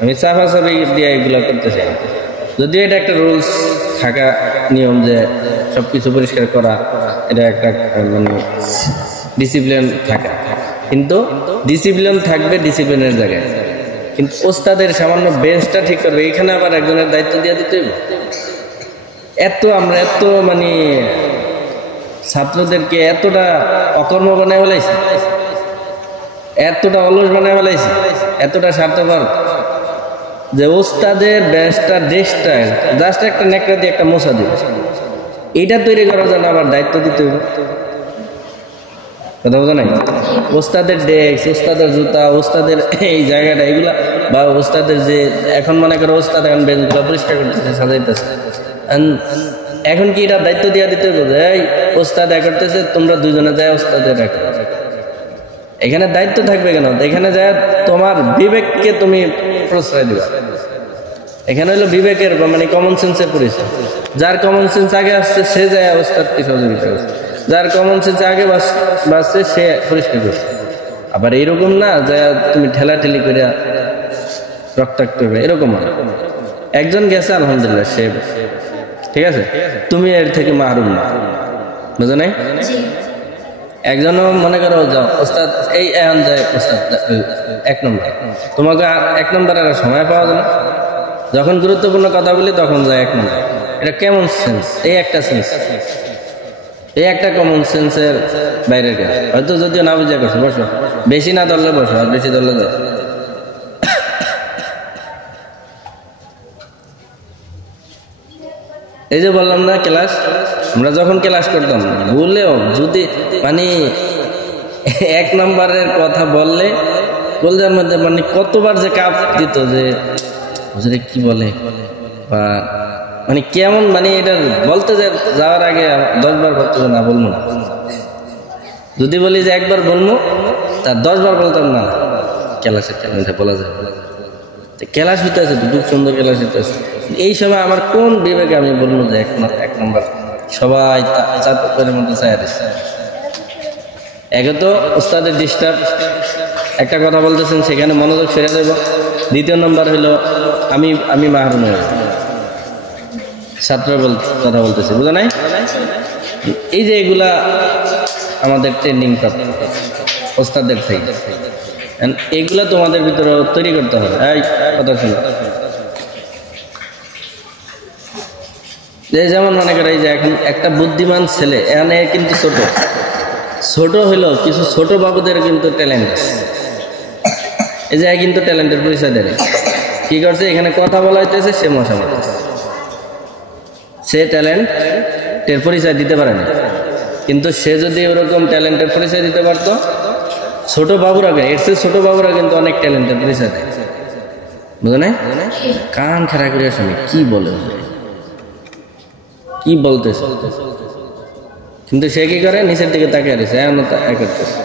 আমি চাফাচাফি দিয়ে এগুলো করতে চাই। যদিও এটা একটা রুলস থাকা নিয়ম যে সবকিছু পরিষ্কার করা, এটা একটা মানে ডিসিপ্লিন থাকা, কিন্তু ডিসিপ্লিন থাকবে ডিসিপ্লিনের জায়গায়, কিন্তু ওস্তাদের সামান্য বেঞ্চটা ঠিক করবে, এখানে আবার একজনের দায়িত্ব দিয়ে দিতে হবে। আমরা এত মানে ছাত্রদেরকে এতটা অকর্ম বানায় ফেলাইছি, এতটা অলস বানায় ফেলাইছি, এতটা স্বার্থপর, যে ওস্তাদের বেঞ্চটা ডেস্কটা জাস্ট একটা নেকড়া দিয়ে একটা মশা দিবে, এইটা তৈরি করার জন্য আবার দায়িত্ব দিতে হবে, কথা বোঝা নাই? ওস্তাদের ডেস্ক, ওস্তাদের জুতা, ওস্তাদের এই জায়গাটা, এগুলা, বা ওস্তাদের যে এখন মনে করো ওস্তাদ এখন বেঞ্চগুলো পরিষ্কার করতেছে, সাজাইতেছে, এখন কি এটা দায়িত্ব দিয়ে দিতে হবে, এই ওস্তাদ এক করতেছে, তোমরা দুজনে যায় ওস্তাদের এক, এখানে দায়িত্ব থাকবে কেন? এখানে যায় তোমার বিবেককে তুমি প্রশ্রয় দিবা, এখানে হলো বিবেকের মানে কমন সেন্সের পরিচয়। যার কমন সেন্স আগে আসছে সে যায় ওস্তাদকে সহযোগিতা করছে, যার কমন সেন্স আগে বাসছে সে পরিষ্কার করছে। আবার এরকম না যে তুমি ঠেলাঠেলি করে রক্তাক্ত করবে, এরকম না। একজন গেছে আলহামদুলিল্লাহ, সে ঠিক আছে, তুমি এর থেকে মাহরুম না, বুঝো নাই? একজনও মনে করো যাও ওস্তাদ এই এখন যায় ওস্তাদ 1 নম্বর, তোমাকে 1 নম্বর আর সময় পাওয়া যায় না, যখন গুরুত্বপূর্ণ কথা বলি তখন যায় 1 নম্বর। এটা কেমন সেন্স? এই একটা সেন্স, এই একটা কমন সেন্সের বাইরের কাজ, হয়তো যদিও না বুঝে করছো, বসো, বেশি না ধরলে বসো, আর বেশি ধরলে যাও। এই যে বললাম না ক্লাস, আমরা যখন ক্লাস করতাম বললেও যদি মানে 1 নম্বরের কথা বললে কলজার মধ্যে মানে কতবার যে কাপ দিত, যে হুজুরে কি বলে, বা মানে কেমন, মানে এটা বলতে যাওয়ার আগে 10 বার ভাবতো না বলবো না, যদি বলি যে 1 বার বলবো তার 10 বার বলতাম না, ক্লাসের মধ্যে বলা যায়। ক্লাস হইতে আছে তো, খুব সুন্দর ক্লাস হইতে আছে, এই সময় আমার কোন বিবেকে আমি বলবো যে 1 নম্বর সবাই চাঁদের মধ্যে চায় দিচ্ছে। একে তো ওস্তাদের ডিস্টার্ব, একটা কথা বলতেছেন সেখানে মনোযোগ ফিরে দেব। 2য় নম্বর হইল আমি মাহরুম হয়ে ছাত্র কথা বলতেছি, বুঝা নাই? এই যে এগুলা আমাদের ট্রেনিং প্রাপ্ত ওস্তাদের থেকে, এগুলা তোমাদের ভিতরে তৈরি করতে হবে। এই কথা শোনো, যেমন মনে করে এই যে এখন একটা বুদ্ধিমান ছেলে, এখানে কিন্তু ছোট ছোট হইলো কিছু ছোট বাবুদের কিন্তু ট্যালেন্ট আছে, এই যে কিন্তু ট্যালেন্টের পরিচয় দেয়। কি করছে, এখানে কথা বলা হইতেছে, সে মশা মারতেছে, সে ট্যালেন্টের পরিচয় দিতে পারে না। কিন্তু সে যদি ওরকম ট্যালেন্টের পরিচয় দিতে পারতো, ছোট বাবুরা, এর চেয়ে ছোট বাবুরা কিন্তু অনেক ট্যালেন্টের পরিচয় দেয়, বুঝো না? কান খাড়া করে শুনি কি বলে, কি বলতেছে, কিন্তু সে কি করে, নিচের দিকে তাকিয়ে রয়েছে, এমন করতেছে।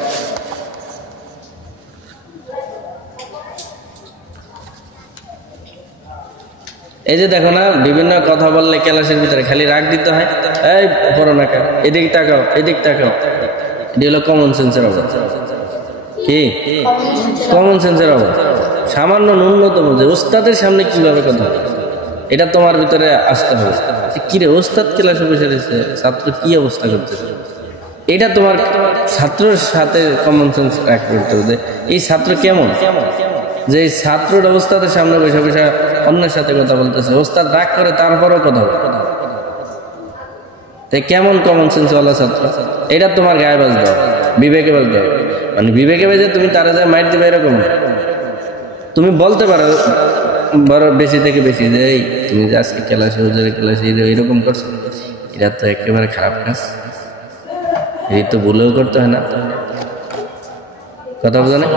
এই যে দেখো না, বিভিন্ন কথা বললে ক্লাসের ভিতরে খালি রাগ দিতে হয়, এই পড়ো না কেন, এদিক তাকাও, এদিক তাকাও। এটি হলো কমন সেন্সের অভাব। কি কমন সেন্সের অভাব? সামান্য ন্যূনতম যে ওস্তাদের সামনে কিভাবে কথা বলে, এটা তোমার ভিতরে আসতে হবে। কিরে ওস্তাদ ক্লাসে বসে রয়েছে, ছাত্র কি অবস্থা করতেছে, এটা তোমার ছাত্রের সাথে কমন সেন্স রাখতে হবে। এই ছাত্র কেমন, যে এই ছাত্রটা ওস্তাদের সামনে বসে বসে অন্যের সাথে কথা বলতেছে, ওস্তাদ রাগ করে তারপরও কথা বলে, কেমন কমন সেন্স ওয়ালা ছাত্র, এটা তোমার গায়ে বাজতে হবে, বিবেকে বাজতে হবে। মানে বিবেকে বাজে তুমি তারা যায় মাইট দিবে এরকম, তুমি বলতে পারো বড় বেশি থেকে বেশি যে এই তুমি যে আজকে ক্লাসে হুজুরের ক্লাসে এরকম করছো, এটা তো একেবারে খারাপ কাজ, এই তো ভুলেও করতে হয় না। কথা বোঝা না?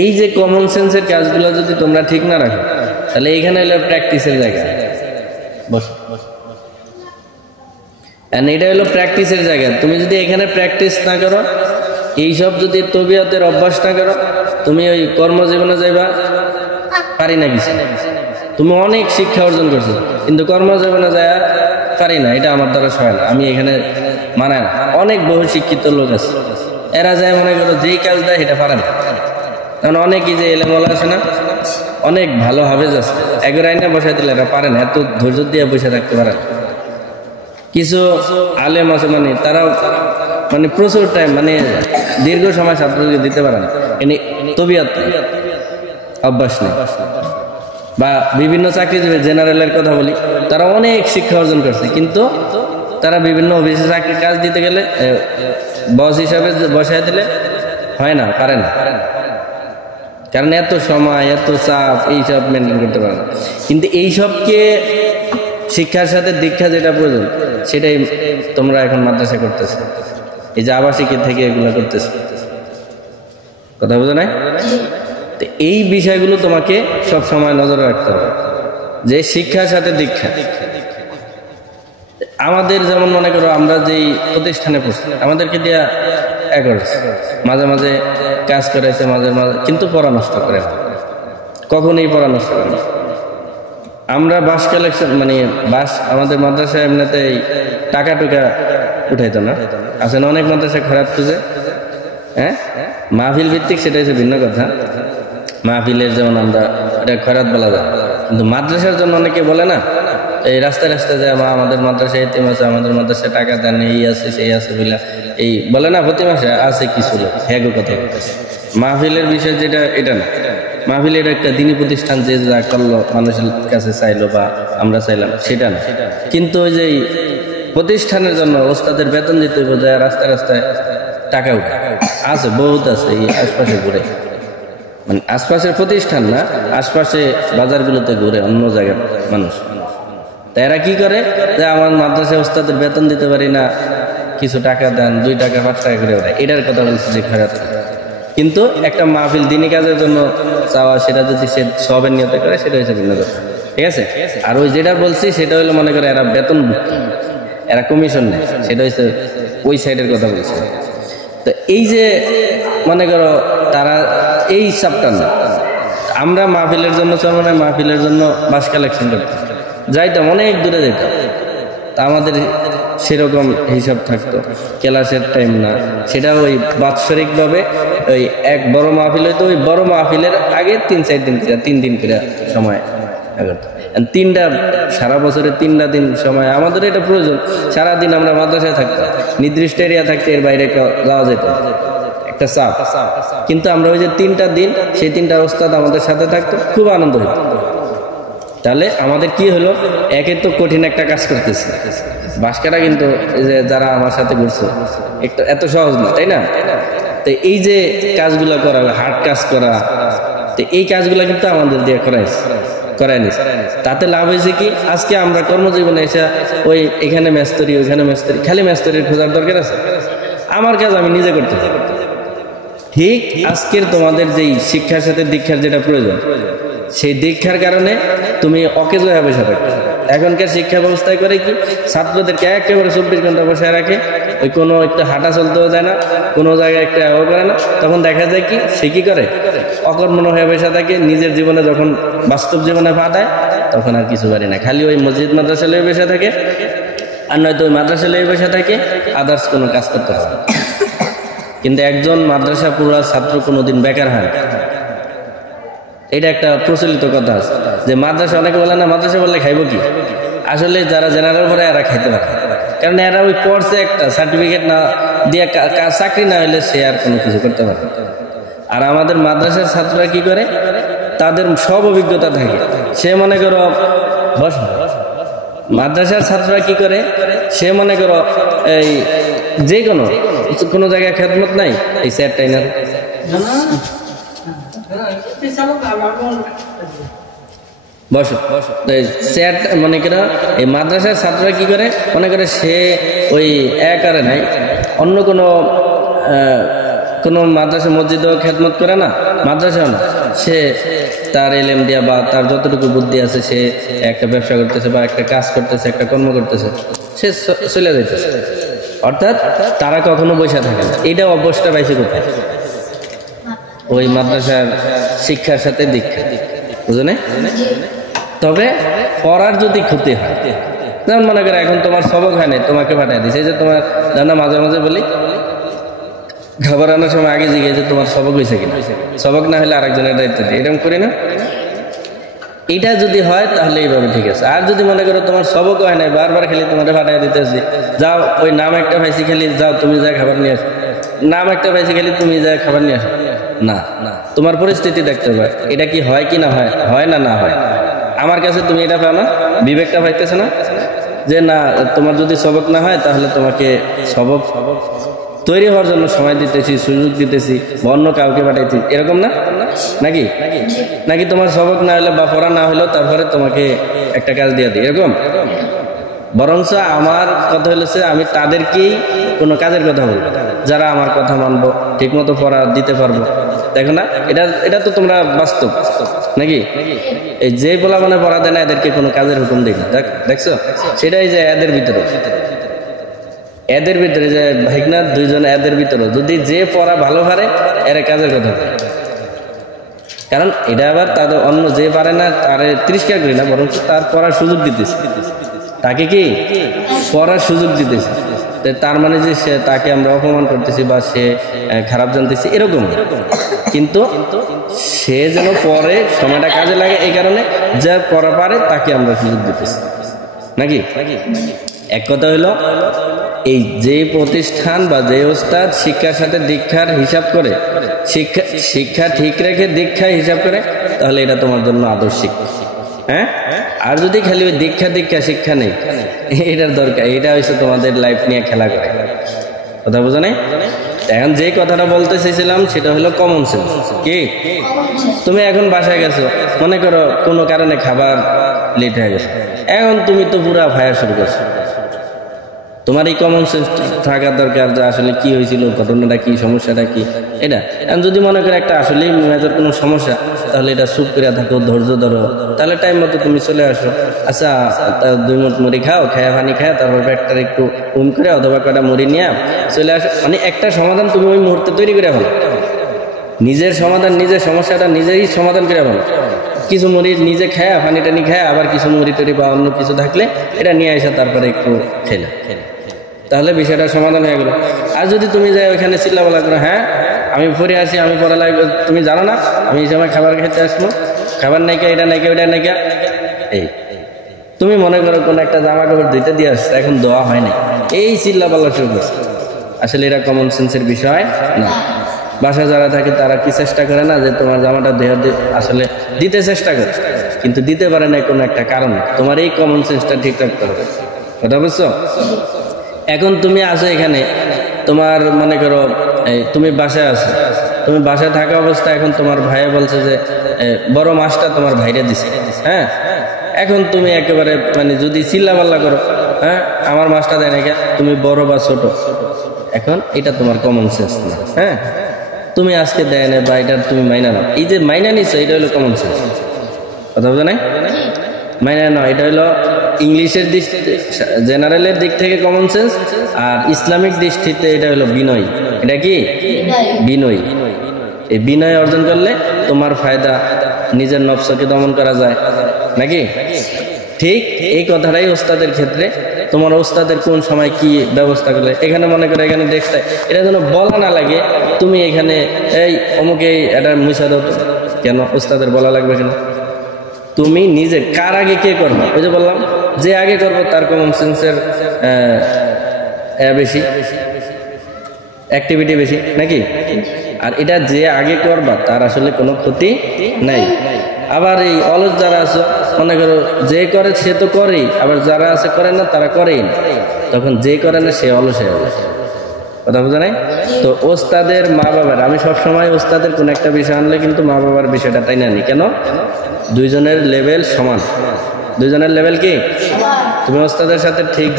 এই যে কমন সেন্সের কাজগুলো যদি তোমরা ঠিক না রাখো, তাহলে এইখানে হলো প্র্যাকটিসের জায়গা। বসো, এটা হলো প্র্যাকটিসের জায়গা। তুমি যদি এখানে প্র্যাকটিস না করো, এইসব যদি তবিয়তের অভ্যাস না করো, তুমি ওই কর্মজীবনে যাইবা পারি না কিছু। তুমি অনেক শিক্ষা অর্জন করছো, কিন্তু কর্মজীবনে যায় পারি না, এটা আমার দ্বারা হয় না, আমি এখানে মানায় না। অনেক বহু শিক্ষিত লোক আছে, এরা যায় মনে করো যেই কাজ দেয় সেটা পারে না। কারণ অনেকই যে এলেমলা আছে না, অনেক ভালো হাফেজ আছে, একবার আইনা বসাই দিলে এরা পারে না, এত ধৈর্য দিয়ে বসে থাকতে পারে না। কিছু আলেম আছে মানে তারাও মানে প্রচুর টাইম মানে দীর্ঘ সময় ছাত্রকে দিতে পারে না, তবিয়ত অভ্যাস নেই। বা বিভিন্ন চাকরিজীবী জেনারেলের কথা বলি, তারা অনেক শিক্ষা অর্জন করছে, কিন্তু তারা বিভিন্ন অফিসে চাকরির কাজ দিতে গেলে বস হিসাবে বসায় দিলে হয় না, পারে না, কারণ এত সময় এত চাপ এইসব মেনটেন করতে পারে না। কিন্তু এইসবকে শিক্ষার সাথে দীক্ষা যেটা প্রয়োজন, সেটাই তোমরা এখন মাদ্রাসা করতেছো, এই যে আবাসিকের থেকে এগুলো করতেছো। কথা বোঝা নাই? এই বিষয়গুলো তোমাকে সব সময় নজরে রাখতে হবে, যে শিক্ষার সাথে দীক্ষা। আমাদের যেমন মনে করো আমরা যেই প্রতিষ্ঠানে পড়ছি, আমাদেরকে দিয়া মাঝে মাঝে কাজ করেছে, মাঝে মাঝে, কিন্তু পড়া নষ্ট করে না, কখনোই পড়া নষ্ট করে না। আমরা বাস কালেকশন মানে বাস আমাদের মাদ্রাসায় এমনিতে টাকা টুকা উঠাইতো না, আসলে অনেক মাদ্রাসা খারাপ খুঁজে, হ্যাঁ মাহফিল ভিত্তিক, সেটা হচ্ছে ভিন্ন কথা। মাহফিলের যেমন আমরা এটা খয়রাত বলা যায়, কিন্তু মাদ্রাসার জন্য অনেকে বলে না, এই রাস্তায় রাস্তায় যায় মা আমাদের মাদ্রাসায় এতিম আছে, আমাদের মাদ্রাসায় টাকা দেন, এই আছে সেই আছে বলে এই বলে না, প্রতি মাসে আছে কিছু লোক হ্যাগো কথা বলতেছে। মাহফিলের বিষয় যেটা এটা না, মাহফিল এটা একটা দিনী প্রতিষ্ঠান, যে যা করলো মানুষের কাছে চাইলো বা আমরা চাইলাম সেটা না। কিন্তু ওই যে প্রতিষ্ঠানের জন্য ওস্তাদের বেতন দিতে বোঝায় রাস্তায় রাস্তায় টাকা উঠে আছে, বহুত আছে এই আশপাশে ঘুরে, মানে আশপাশের প্রতিষ্ঠান না, আশপাশে বাজারগুলোতে ঘুরে অন্য জায়গার মানুষ। তারা কি করে, যে আমার মাদ্রাসায় ওস্তাদের বেতন দিতে পারি না, কিছু টাকা দেন, 2 টাকা 5 টাকা করে ওরা, এটার কথা বলছে যে খয়রাত। কিন্তু একটা মাহফিল দিনী কাজের জন্য চাওয়া, সেটা যদি সে সবের নিয়তে করে, সেটা হচ্ছে ভিন্ন কথা, ঠিক আছে। আর ওই যেটা বলছি সেটা হলো মনে করে এরা বেতন, এরা কমিশন নেয়, সেটা হচ্ছে ওই সাইডের কথা বলছে। তো এই যে মনে করো তারা এই হিসাবটা না, আমরা মাহফিলের জন্য চলবো না, মাহফিলের জন্য বাস কালেকশন করতে যাইতাম, অনেক দূরে যেতাম, তা আমাদের সেরকম হিসাব থাকতো, ক্লাসের টাইম না, সেটা ওই বাৎসরিকভাবে ওই এক বড় মাহফিল হইতো, ওই বড় মাহফিলের আগে 3-4 দিন করে 3 দিন করে সময়, 3টা সারা বছরে 3টা দিন সময় আমাদের এটা প্রয়োজন। সারাদিন আমরা মাদ্রাসায় থাকতাম, নির্দিষ্ট এরিয়া থাকতে এর বাইরে যাওয়া যেত, একটা চাপ। কিন্তু আমরা ওই যে 3টা দিন, সেই 3টা ওস্তাদ আমাদের সাথে থাকতো, খুব আনন্দ হতো। তাহলে আমাদের কি হলো, একে তো কঠিন একটা কাজ করতেছে, বাঁশ কাটা কিন্তু যে যারা আমার সাথে ঘুরছে একটু এত সহজ না, তাই না? তো এই যে কাজগুলো করা, হার্ড কাজ করা, তো এই কাজগুলো কিন্তু আমাদের দিয়ে করায় নিস। তাতে লাভ হয়েছে কি, আজকে আমরা কর্মজীবনে এসে ওই এখানে মেস্তরি ওইখানে মেস্তরি, খালি মেস্তরির খোঁজার দরকার আছে? আমার কাজ আমি নিজে করতে চাই। ঠিক আজকের তোমাদের যেই শিক্ষার সাথে দীক্ষার যেটা প্রয়োজন, সেই দীক্ষার কারণে তুমি অকেজ হয়ে বসে থাকবে। এখনকার শিক্ষা ব্যবস্থায় করে কি, ছাত্রদেরকে একেবারে 24 ঘন্টা বসায় রাখে, ওই কোনো একটু হাঁটা চলতেও যায় না, কোনো জায়গায় একটা করে না। তখন দেখা যায় কি, সে কি করে, অকর্মণ্য হয়ে বসে থাকে। নিজের জীবনে যখন বাস্তব জীবনে পা দেয় তখন আর কিছু পারে না, খালি ওই মসজিদ মাদ্রাসা লয়ে বসে থাকে, আর নয়তো ওই মাদ্রাসা লয়ে বসে থাকে, আদার্স কোনো কাজ করতে হবে। কিন্তু একজন মাদ্রাসা পড়ুয়া ছাত্র কোনোদিন বেকার হয়। এটা একটা প্রচলিত কথা আছে যে মাদ্রাসা, অনেকে বলে না মাদ্রাসা বললে খাইব কি, আসলে যারা জেনারেল পড়ে এরা খাইতে পারে, কারণ এরা ওই পড়ছে একটা সার্টিফিকেট না দিয়ে চাকরি না হলে সে আর কোনো কিছু করতে পারে। আর আমাদের মাদ্রাসার ছাত্ররা কি করে, তাদের সব অভিজ্ঞতা থাকে। সে মনে করো মাদ্রাসার ছাত্ররা কি করে, সে মনে করো এই যে কোনো জায়গায় খেদমত নাই, এই স্যারটাই না বসো স্যার মনে করো, এই মাদ্রাসার ছাত্ররা কি করে, মনে করে সে ওই একারে নাই, অন্য কোনো মাদ্রাসা মসজিদও খেদমত করে না, মাদ্রাসাও না, সে তার এলেম দিয়া বা তার যতটুকু বুদ্ধি আছে সে একটা ব্যবসা করতেছে বা একটা কাজ করতেছে, একটা কর্ম করতেছে, সে চলে যাইতেছে। অর্থাৎ তারা কখনো বসে থাকে না। এইটা অভ্যাসটা পাইছে কোথায়, ওই মাদ্রাসার শিক্ষার সাথে দীক্ষা, বুঝলে? তবে পড়ার যদি ক্ষতি হয়, যেমন মনে করে এখন তোমার সবক হয় নাই, তোমাকে পাঠিয়ে দিচ্ছে, এই যে তোমার জানা মাঝে মাঝে বলি খাবার আনার সময় আগে জিজ্ঞেস যে তোমার সবক হয়েছে কিনা, সবক না হলে আরেকজনের দায়িত্ব দিই, এরকম করি না? এটা যদি হয় তাহলে এইভাবে ঠিক আছে। আর যদি মনে করো তোমার সবক হয় নাই, বারবার খালি তোমাদের পাঠিয়ে দিতেছি, যাও ওই নাম একটা পাইছি খালি, যাও তুমি যা খাবার নিয়ে আসো, নাম একটা পাইছি খালি তুমি যা খাবার নিয়ে আসো, না, তোমার পরিস্থিতি দেখতে হবে, এটা কি হয় কি না হয়, হয় না হয়। আমার কাছে তুমি এটা পাও না, বিবেকটা পাইতেছে না যে না, তোমার যদি সবক না হয় তাহলে তোমাকে সবক তৈরি হওয়ার জন্য সময় দিতেছি, সুযোগ দিতেছি, অন্য কাউকে পাঠাইছি, এরকম না নাকি তোমার সবক না হলে বা পড়া না হলেও তারপরে তোমাকে একটা কাজ দিয়ে দিই, এরকম? বরঞ্চ আমার কথা হলেছে আমি তাদেরকেই কোনো কাজের কথা বলবো, যারা আমার কথা মানবো, ঠিক মতো পড়া দিতে পারবো। দেখো না, এটা তো তোমরা বাস্তব নাকি? এই যে বলা মানে পড়া দেয় না, এদেরকে কোনো কাজের হুকুম দেখি, দেখছো? সেটাই যে এদের ভিতরে যে ভাইকনা দুইজন, এদের ভিতরে যদি যে পড়া ভালো পারে এর কাজের কথা, কারণ এটা আবার তাদের অন্য যে পারে না তারে তিরস্কার করি না, বরং তার পড়ার সুযোগ দিতেছে, তাকে কি পড়ার সুযোগ দিতেছে। তার মানে যে সে তাকে আমরা অপমান করতেছি বা সে খারাপ জানতেছি এরকম, কিন্তু সে যেন পরে সময়টা কাজে লাগে, এই কারণে যা পড়া পারে তাকে আমরা সুযোগ দিতেছি নাকি? এক কথা হইল, এই যে প্রতিষ্ঠান বা যে ওস্তাদ শিক্ষার সাথে দীক্ষার হিসাব করে, শিক্ষা ঠিক রেখে দীক্ষা হিসাব করে, তাহলে এটা তোমার জন্য আদর্শিক। হ্যাঁ, আর যদি খালি ওই দীক্ষা শিক্ষা নেই, এটার দরকার, এটা হচ্ছে তোমাদের লাইফ নিয়ে খেলা করে, কথা বোঝো নাই? এখন যে কথাটা বলতে চেয়েছিলাম সেটা হলো কমন সেন্স। কি, তুমি এখন বাসায় গেছো, মনে করো কোনো কারণে খাবার লেট হয়ে গেছে, এখন তুমি তো পুরা ফায়ার শুরু করছো। তোমার এই কমন সেন্স থাকার দরকার যে আসলে কি হয়েছিল, ঘটনাটা কি, সমস্যাটা কি। এটা যদি মনে করো একটা আসলেই মেজর কোনো সমস্যা, তাহলে এটা চুপ করে থাকো, ধৈর্য ধরো, তাহলে টাইম মতো তুমি চলে আসো। আচ্ছা, 2 মুঠ মুড়ি খাও, খায়া পানি খায়, তারপর পেটটার একটু উম করে অথবা কটা মুড়ি নিয়ে চলে আসো। মানে একটা সমাধান তুমি ওই মুহূর্তে তৈরি করে ফেলো, নিজের সমাধান, নিজের সমস্যাটা নিজেই সমাধান করে ফেলো। কিছু মুড়ি নিজে খায়া, পানি টানি খায়, আবার কিছু মুড়ি টুড়ি বা অন্য কিছু থাকলে এটা নিয়ে আসা, তারপরে একটু খেলে, তাহলে বিষয়টা সমাধান হয়ে গেল। আর যদি তুমি যাই ওইখানে চিল্লাবলা করো, হ্যাঁ আমি পড়ে আসি, আমি পড়া লাগবে, তুমি জানো না আমি এই সময় খাবার খেতে আসবো, খাবার নাইকা, এটা নাইকা, ওইটা নাইকা, এই তুমি মনে করো কোনো একটা জামা কাপড় ধুইতে দিয়ে আসছে, এখন ধোয়া হয় না, এই চিল্লাপাল্লা শুরু করছে। আসলে এটা কমন সেন্সের বিষয় না। বাসায় যারা থাকে তারা কি চেষ্টা করে না যে তোমার জামাটা আসলে দিতে চেষ্টা করে, কিন্তু দিতে পারে না কোনো একটা কারণে। তোমার এই কমন সেন্সটা ঠিক রাখতে হবে, কথা বুঝছো? এখন তুমি আসো এখানে, তোমার মনে করো তুমি বাসায় আছো, তুমি বাসায় থাকা অবস্থা এখন তোমার ভাইয়া বলছে যে বড় মাছটা তোমার ভাইরে দিছে, হ্যাঁ, এখন তুমি একেবারে মানে যদি চিল্লাপাল্লা করো, হ্যাঁ আমার মাছটা দেয় না, তুমি বড় বা ছোট, এখন এটা তোমার কমন সেন্স না। হ্যাঁ, তুমি আজকে দেয় না বা এটা তুমি মাইনা নাও, এই যে মাইনা নিছো এটা হলো কমন সেন্স, কথা বোঝা নাই? মাইনা নাও এটা হলো ইংলিশের দৃষ্টিতে জেনারেলের দিক থেকে কমন সেন্স, আর ইসলামিক দৃষ্টিতে এটা হলো বিনয়। এটা কি বিনয়? এই বিনয় অর্জন করলে তোমার ফায়দা, নিজের নফসকে দমন করা যায় নাকি? ঠিক এই কথাটাই ওস্তাদের ক্ষেত্রে, তোমার ওস্তাদের কোন সময় কি ব্যবস্থা করলে, এখানে মনে করে এখানে দেখতে এটা যেন বলা না লাগে, তুমি এখানে এই অমুকে এটা মুছা দাও, কেন ওস্তাদের বলা লাগবে কেন? তুমি নিজে কার আগে কে করবে, ওই যে বললাম যে আগে করবো তার কমন সেন্সের বেশি, অ্যাক্টিভিটি বেশি নাকি? আর এটা যে আগে করবা তার আসলে কোনো ক্ষতি নাই। আবার এই অলস যারা আছে মনে করো যে করে সে তো করেই, আবার যারা আছে করে না তারা করেই না, তখন যে করে না সে অলস হয়ে যাবে, কথা বোঝা নাই? তো ওস্তাদের মা বাবার, আমি সবসময় ওস্তাদের কোন একটা বিষয় আনলে কিন্তু মা বাবার বিষয়টা তাই না নি, কেন? দুইজনের লেভেল সমান, দুইজনের লেভেল কি? তুমি ওস্তাদের সাথে ঠিক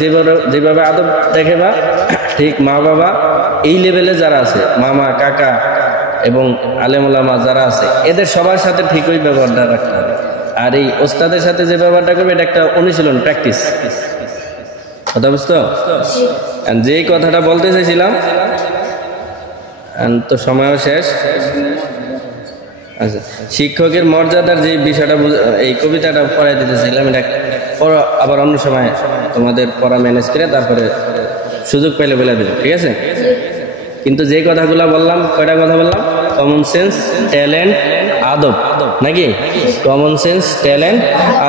যেভাবে আদব দেখেবা, ঠিক মা বাবা এই লেভেলে যারা আছে, মামা কাকা এবং আলেম ওলামা যারা আছে, এদের সবার সাথে ঠিক ওই ব্যবহারটা রাখতে হবে। আর এই ওস্তাদের সাথে যে ব্যবহারটা করবে এটা একটা অনুশীলন, প্র্যাকটিস, কথা বুঝতো? যেই কথাটা বলতে চাইছিলাম তো সময়ও শেষ। আচ্ছা, শিক্ষকের মর্যাদার যে বিষয়টা এই কবিতাটা পড়াই দিতেছিলাম, এটা আবার অন্য সময় তোমাদের পড়া ম্যানেজ করে তারপরে সুযোগ পেলে বলে দেবো, ঠিক আছে? কিন্তু যে কথাগুলো বললাম, কয়টা কথা বললাম? কমন সেন্স, ট্যালেন্ট, আদব নাকি? কমন সেন্স, ট্যালেন্ট,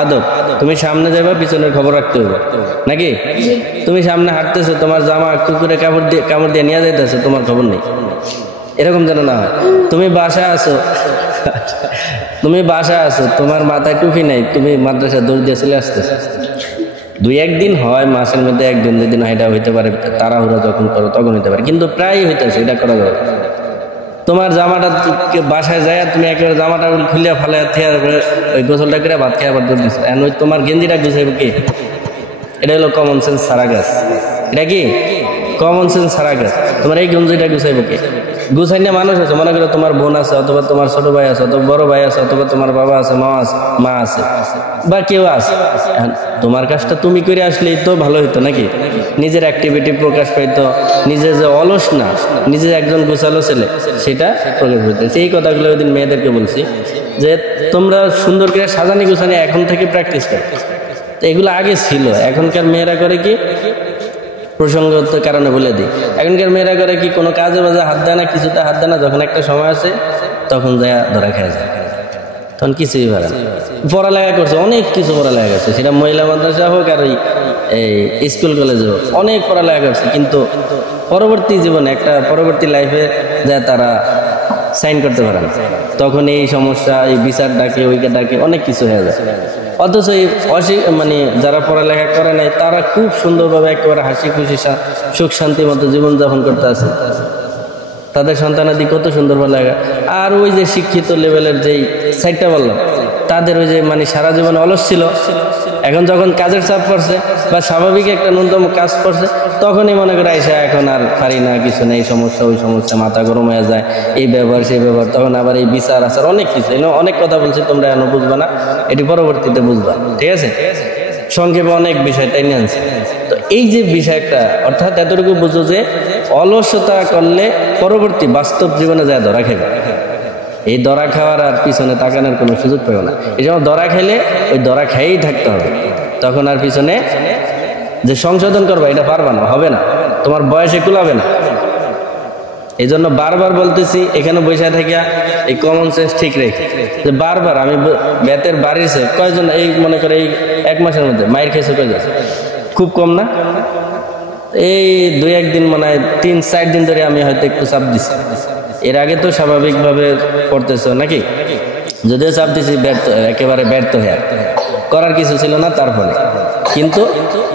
আদব। তুমি সামনে যাবে, পিছনের খবর রাখতে হবে নাকি? তুমি সামনে হাঁটতেছো, তোমার জামা কুকুরে কামড় দিয়ে নিয়ে যাইতেছো, তোমার খবর নেই, এরকম যেন না হয়। তুমি বাসায় আছো, তোমার মাথায় টুপি নাই, তুমি মাদ্রাসা দৌড় দিয়ে চলে আসতেছো, দুই একদিন হয়, মাসের মধ্যে একদিন দুদিন হয়, এটা হইতে পারে, তাড়াহুড়া যখন করো তখন হইতে পারে, কিন্তু প্রায়ই হইতেছে, এটা করা যাবে। তোমার জামাটা বাসায় যায়, তুমি একেবারে জামাটা খুলিয়া ফালাইয়া থেয়ার ওই গোসলটা করে ভাত খেয়ে আবার দৌড় দিচ্ছ, ওই তোমার গেঞ্জিটা গুছাইব কি? এটা হলো কমন সেন্স ছাড়া গাছ। এটা কি কমন সেন্স ছাড়া গাছ? তোমার এই গেঞ্জিটা গুছাইব কি? গুছাই না মানুষ আছে, মনে করো তোমার বোন আছে, অথবা তোমার ছোট ভাই আছে, অথবা বড় ভাই আছে, অথবা তোমার বাবা আছে, মা আছে, বা কেউ আছে, তোমার কাজটা তুমি করে আসলেই তো ভালো হইতো নাকি? নিজের অ্যাক্টিভিটি প্রকাশ পাইতো, নিজে যে অলস না, নিজে একজন গোছালো ছেলে, সেটা প্রকাশ হইতেছে। এই কথাগুলো ওই দিন মেয়েদেরকে বলছি যে তোমরা সুন্দর করে সাজানি গোছানি এখন থেকে প্র্যাকটিস করো। এগুলো আগে ছিল, এখনকার মেয়েরা করে কি, প্রসঙ্গত কারণে বলে দিই, এখনকার মেয়েরা করে কি, কোনো কাজে বাজে হাত দেয় না, কিছুতে হাত দেয় না, যখন একটা সময় আছে তখন যায় ধরা খেয়ে যায়, তখন কিছুই পারে না। পড়ালেখা করছে, অনেক কিছু পড়ালেখা করছে, সেটা মহিলা মাদ্রাসা হোক আর এই স্কুল কলেজে হোক, অনেক পড়ালেখা করছে, কিন্তু পরবর্তী জীবনে একটা পরবর্তী লাইফে যায় তারা সাইন করতে পারে না, তখন এই সমস্যা, এই বিচার ডাকে, ওইকে ডাকে, অনেক কিছু হয়ে যায়। অথচ এই মানে যারা পড়ালেখা করে নাই তারা খুব সুন্দরভাবে একেবারে হাসি খুশি সুখ শান্তির মতো জীবনযাপন করতে আছে, তাদের সন্তানাদি কত সুন্দর পড়ালেখা। আর ওই যে শিক্ষিত লেভেলের যেই সাইডটা বললাম, তাদের ওই যে মানে সারা জীবন অলস ছিল, এখন যখন কাজের চাপ পড়ছে বা স্বাভাবিক একটা ন্যূনতম কাজ করছে, তখনই মনে করে আইসা এখন আর পারি না, কিছু নেই, সমস্যা, ওই সমস্যা, মাথা গরম হয়ে যায়, এই ব্যবহার সেই ব্যবহার, তখন আবার এই বিচার আচার, অনেক কিছু, অনেক কথা বলছি, তোমরা এখন বুঝবা না, এটি পরবর্তীতে বুঝবা, ঠিক আছে? সংক্ষেপে অনেক বিষয় তাই নিয়ে আনছি। তো এই যে বিষয়টা, অর্থাৎ এতটুকু বুঝো যে অলসতা করলে পরবর্তী বাস্তব জীবনে যায় ধরা খেবে, এই ধরা খাওয়ার আর পিছনে তাকানোর কোনো সুযোগ পাবে না। এই জন্য ধরা খেলে ওই ধরা খেয়েই থাকতে হবে, তখন আর পিছনে যে সংশোধন করবা এটা পারবা না, হবে না, তোমার বয়সে কুলাবে না। এই জন্য বারবার বলতেছি, এখানে বসে থাকিয়া এই কমন সেন্স ঠিক রেখে, যে বারবার আমি বেতের বাড়িছে কয়জন, এই মনে করে এই এক মাসের মধ্যে মায়ের খেয়েছে কয়জন, খুব কম না? এই দুই একদিন মানে 3-4 দিন ধরে আমি হয়তো একটু চাপ দিছি, এর আগে তো স্বাভাবিকভাবে পড়তেছো নাকি? যদিও চাপ দিছি একেবারে ব্যর্থ হয়ে, করার কিছু ছিল না তারপরে। কিন্তু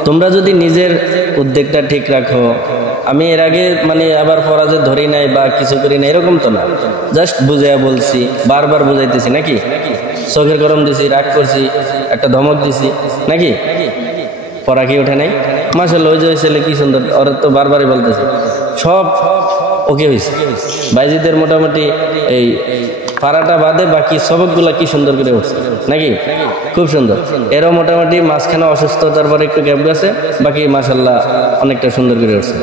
তোমরা যদি নিজের উদ্যোগটা ঠিক রাখো, আমি এর আগে মানে আবার পড়া যে ধরি নাই বা কিছু করি না এরকম তো না, জাস্ট বুঝাইয়া বলছি, বারবার বুঝাইতেছি নাকি? চোখের গরম দিছি, রাগ করছি, একটা ধমক দিছি নাকি? পড়া কি ওঠে নাই? মাশাআল্লাহ, ওই যে ছেলে কি সুন্দর, ওরা তো বারবারই বলতেছে, সব ওকে হয়েছে। বাইজিদের মোটামুটি এই পাড়াটা বাদে বাকি সবকগুলা কি সুন্দর করে উঠছে নাকি? খুব সুন্দর। এরও মোটামুটি মাঝখানে অসুস্থতার পরে একটু গ্যাপ গেছে, বাকি মাশাআল্লাহ অনেকটা সুন্দর করে উঠছে।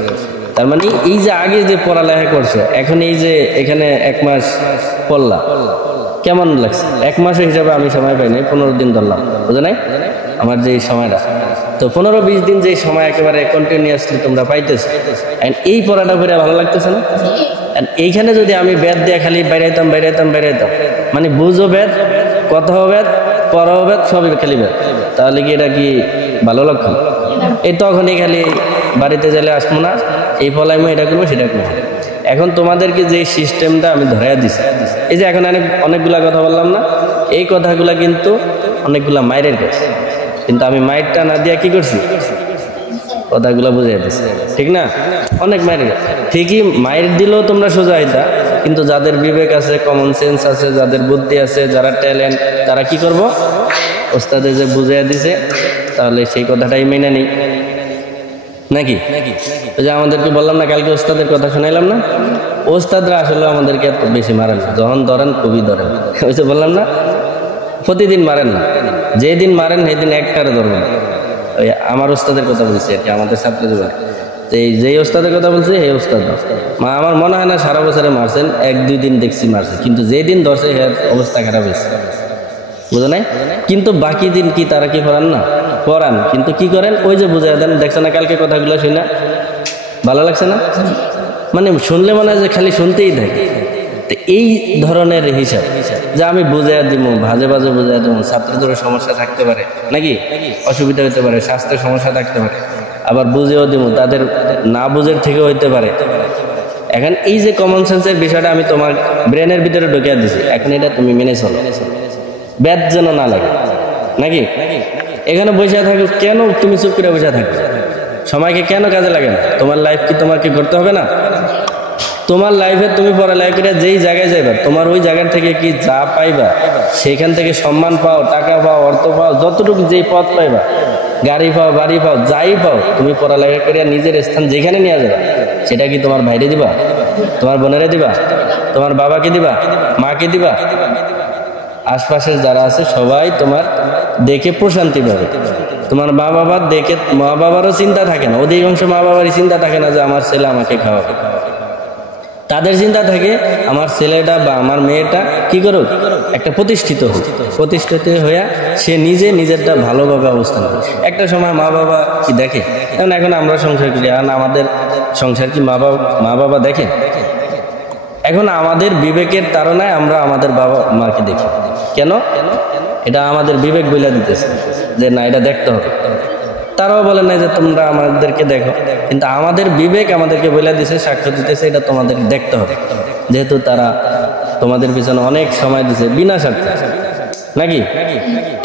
তার মানে এই যে আগে যে পড়ালেখা করছে, এখন এই যে এখানে 1 মাস পড়লা, কেমন লাগছে? 1 মাস হিসাবে আমি সময় পাইনি, 15 দিন ধরলাম, বুঝে নাই আমার যে সময়টা। তো 15-20 দিন যে সময় একেবারে কন্টিনিউয়াসলি তোমরা পাইতেছো, এই পড়াটা করে ভালো লাগতেছে না? এইখানে যদি আমি বেদ দিয়ে খালি বাইরাইতাম, মানে বুঝো বেদ, কথাও বেদ, পড়াও বেদ, সবই খালি বেদ, তাহলে কি এটা কি ভালো লক্ষণ? এই তখনই খালি বাড়িতে গেলে আসবো না, এই ফলাইমো, এটা করবো, সেটা করবো। এখন তোমাদেরকে যে সিস্টেমটা আমি ধরাইয়া দিছি, এই যে এখন অনেকগুলা কথা বললাম না, এই কথাগুলা কিন্তু অনেকগুলা মায়ের কাছে, কিন্তু আমি মায়েরটা না দিয়া কি করছি, কথাগুলো বুঝাই দিচ্ছি, ঠিক না? অনেক মায়ের ঠিকই মায়ের দিলেও তোমরা সোজা হইতা, কিন্তু যাদের বিবেক আছে, কমন সেন্স আছে, যাদের বুদ্ধি আছে, যারা ট্যালেন্ট, তারা কি করব, ওস্তাদে যে বুঝাইয়া দিছে তাহলে সেই কথাটাই মেনে নেই নাকি? যে আমাদেরকে বললাম না কালকে ওস্তাদের কথা শোনাইলাম না, ওস্তাদরা আসলে আমাদেরকে এত বেশি মারেন না, যখন ধরেন খুবই ধরেন, ওই যে বললাম না প্রতিদিন মারেন না, যেদিন মারেন সেদিন একটারে ধরবেন। ওই আমার ওস্তাদের কথা বলছি আর কি, আমাদের ছাত্র জীবনে যেই ওস্তাদের কথা বলছি এই ওস্তাদ আমার মনে হয় না সারা বছরে মারছেন, 1-2 দিন দেখছি মারছে, কিন্তু যেদিন ধরছে অবস্থা খারাপ হয়েছে, বুঝো নাই? কিন্তু বাকি দিন কি তারা কি পড়ান না? পড়ান, কিন্তু কি করেন, ওই যে বুঝাই দেন, দেখছে না কালকে কথাগুলো শুনে ভালো লাগছে না? মানে শুনলে মনে হয় যে খালি শুনতেই থাকে। এই ধরনের হিসাব যা আমি বুঝাইয়া দিব, ভাজে বুঝাইয়া দিব, ছাত্রদের সমস্যা থাকতে পারে নাকি, অসুবিধা হতে পারে, স্বাস্থ্যের সমস্যা থাকতে পারে, আবার বুঝেও দিব, তাদের না বুঝের থেকেও হইতে পারে। এখন এই যে কমন সেন্সের বিষয়টা আমি তোমার ব্রেনের ভিতরে ঢুকিয়ে দিছি, এখন এটা তুমি মেনে চলো, ব্যাদ যেন না লাগে নাকি? এখানে বসে থাকো কেন? তুমি চুপ করে বসে থাকো, সময়কে কেন কাজে লাগে না? তোমার লাইফ কি তোমাকে করতে হবে না? তোমার লাইফে তুমি পড়ালেখা করে যেই জায়গায় যাইবা, তোমার ওই জায়গা থেকে কি যা পাইবা, সেখান থেকে সম্মান পাও, টাকা পাও, অর্থ পাও, যতটুকু যেই পথ পাইবা, গাড়ি পাও, বাড়ি পাও, যাই পাও, তুমি পড়ালেখা করে নিজের স্থান যেখানে নিয়ে যাবা, সেটা কি তোমার ভাইরে দিবা, তোমার বোনেরে দিবা, তোমার বাবাকে দিবা, মাকে দিবা, আশপাশের যারা আছে সবাই তোমার দেখে প্রশান্তি পাবে। তোমার মা বাবার দেখে মা বাবারও চিন্তা থাকে না, অধিকাংশ মা বাবারই চিন্তা থাকে না যে আমার ছেলে আমাকে খাওয়াবে, তাদের চিন্তা থাকে আমার ছেলেটা বা আমার মেয়েটা কি করুক, একটা প্রতিষ্ঠিত হোক, প্রতিষ্ঠিত হইয়া সে নিজেরটা ভালোভাবে অবস্থান করে। একটা সময় মা বাবা কি দেখে, এখন আমরা সংসার করি, এখন আমাদের সংসার কি মা বাবা দেখে? এখন আমাদের বিবেকের তাড়নায় আমরা আমাদের বাবা মাকে দেখি, কেন? এটা আমাদের বিবেক বইলা দিতেছে যে না এটা দেখতে হবে, তারাও বলে না যে তোমরা আমাদেরকে দেখো, কিন্তু আমাদের বিবেক আমাদেরকে বলে দিছে, সাক্ষ্য দিতেছে এটা তোমাদের দেখতে হবে, যেহেতু তারা তোমাদের পিছনে অনেক সময় দিছে বিনা স্বার্থে নাকি?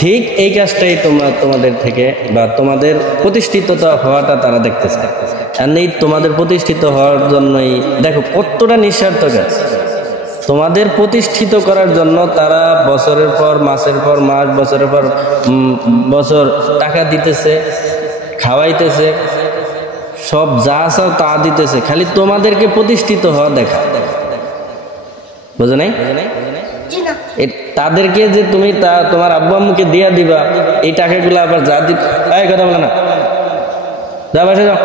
ঠিক এই কাজটাই তোমাদের থেকে বা তোমাদের প্রতিষ্ঠিত হওয়াটা তারা দেখতেছে, আর এই তোমাদের প্রতিষ্ঠিত হওয়ার জন্যই দেখো কতটা নিঃস্বার্থ কাজ। তোমাদের প্রতিষ্ঠিত করার জন্য তারা বছরের পর মাসের পর মাস, বছরের পর বছর টাকা দিতেছে, খাওয়াইতেছে, সব যা চাও তা দিতেছে, খালি তোমাদেরকে প্রতিষ্ঠিত হওয়া দেখা, বুঝো নাই? তাদেরকে যে তুমি তোমার আব্বু আম্মুকে দিয়া দিবা, এই টাকাগুলো আবার যা কথা বলে না, যা বাসা যাও,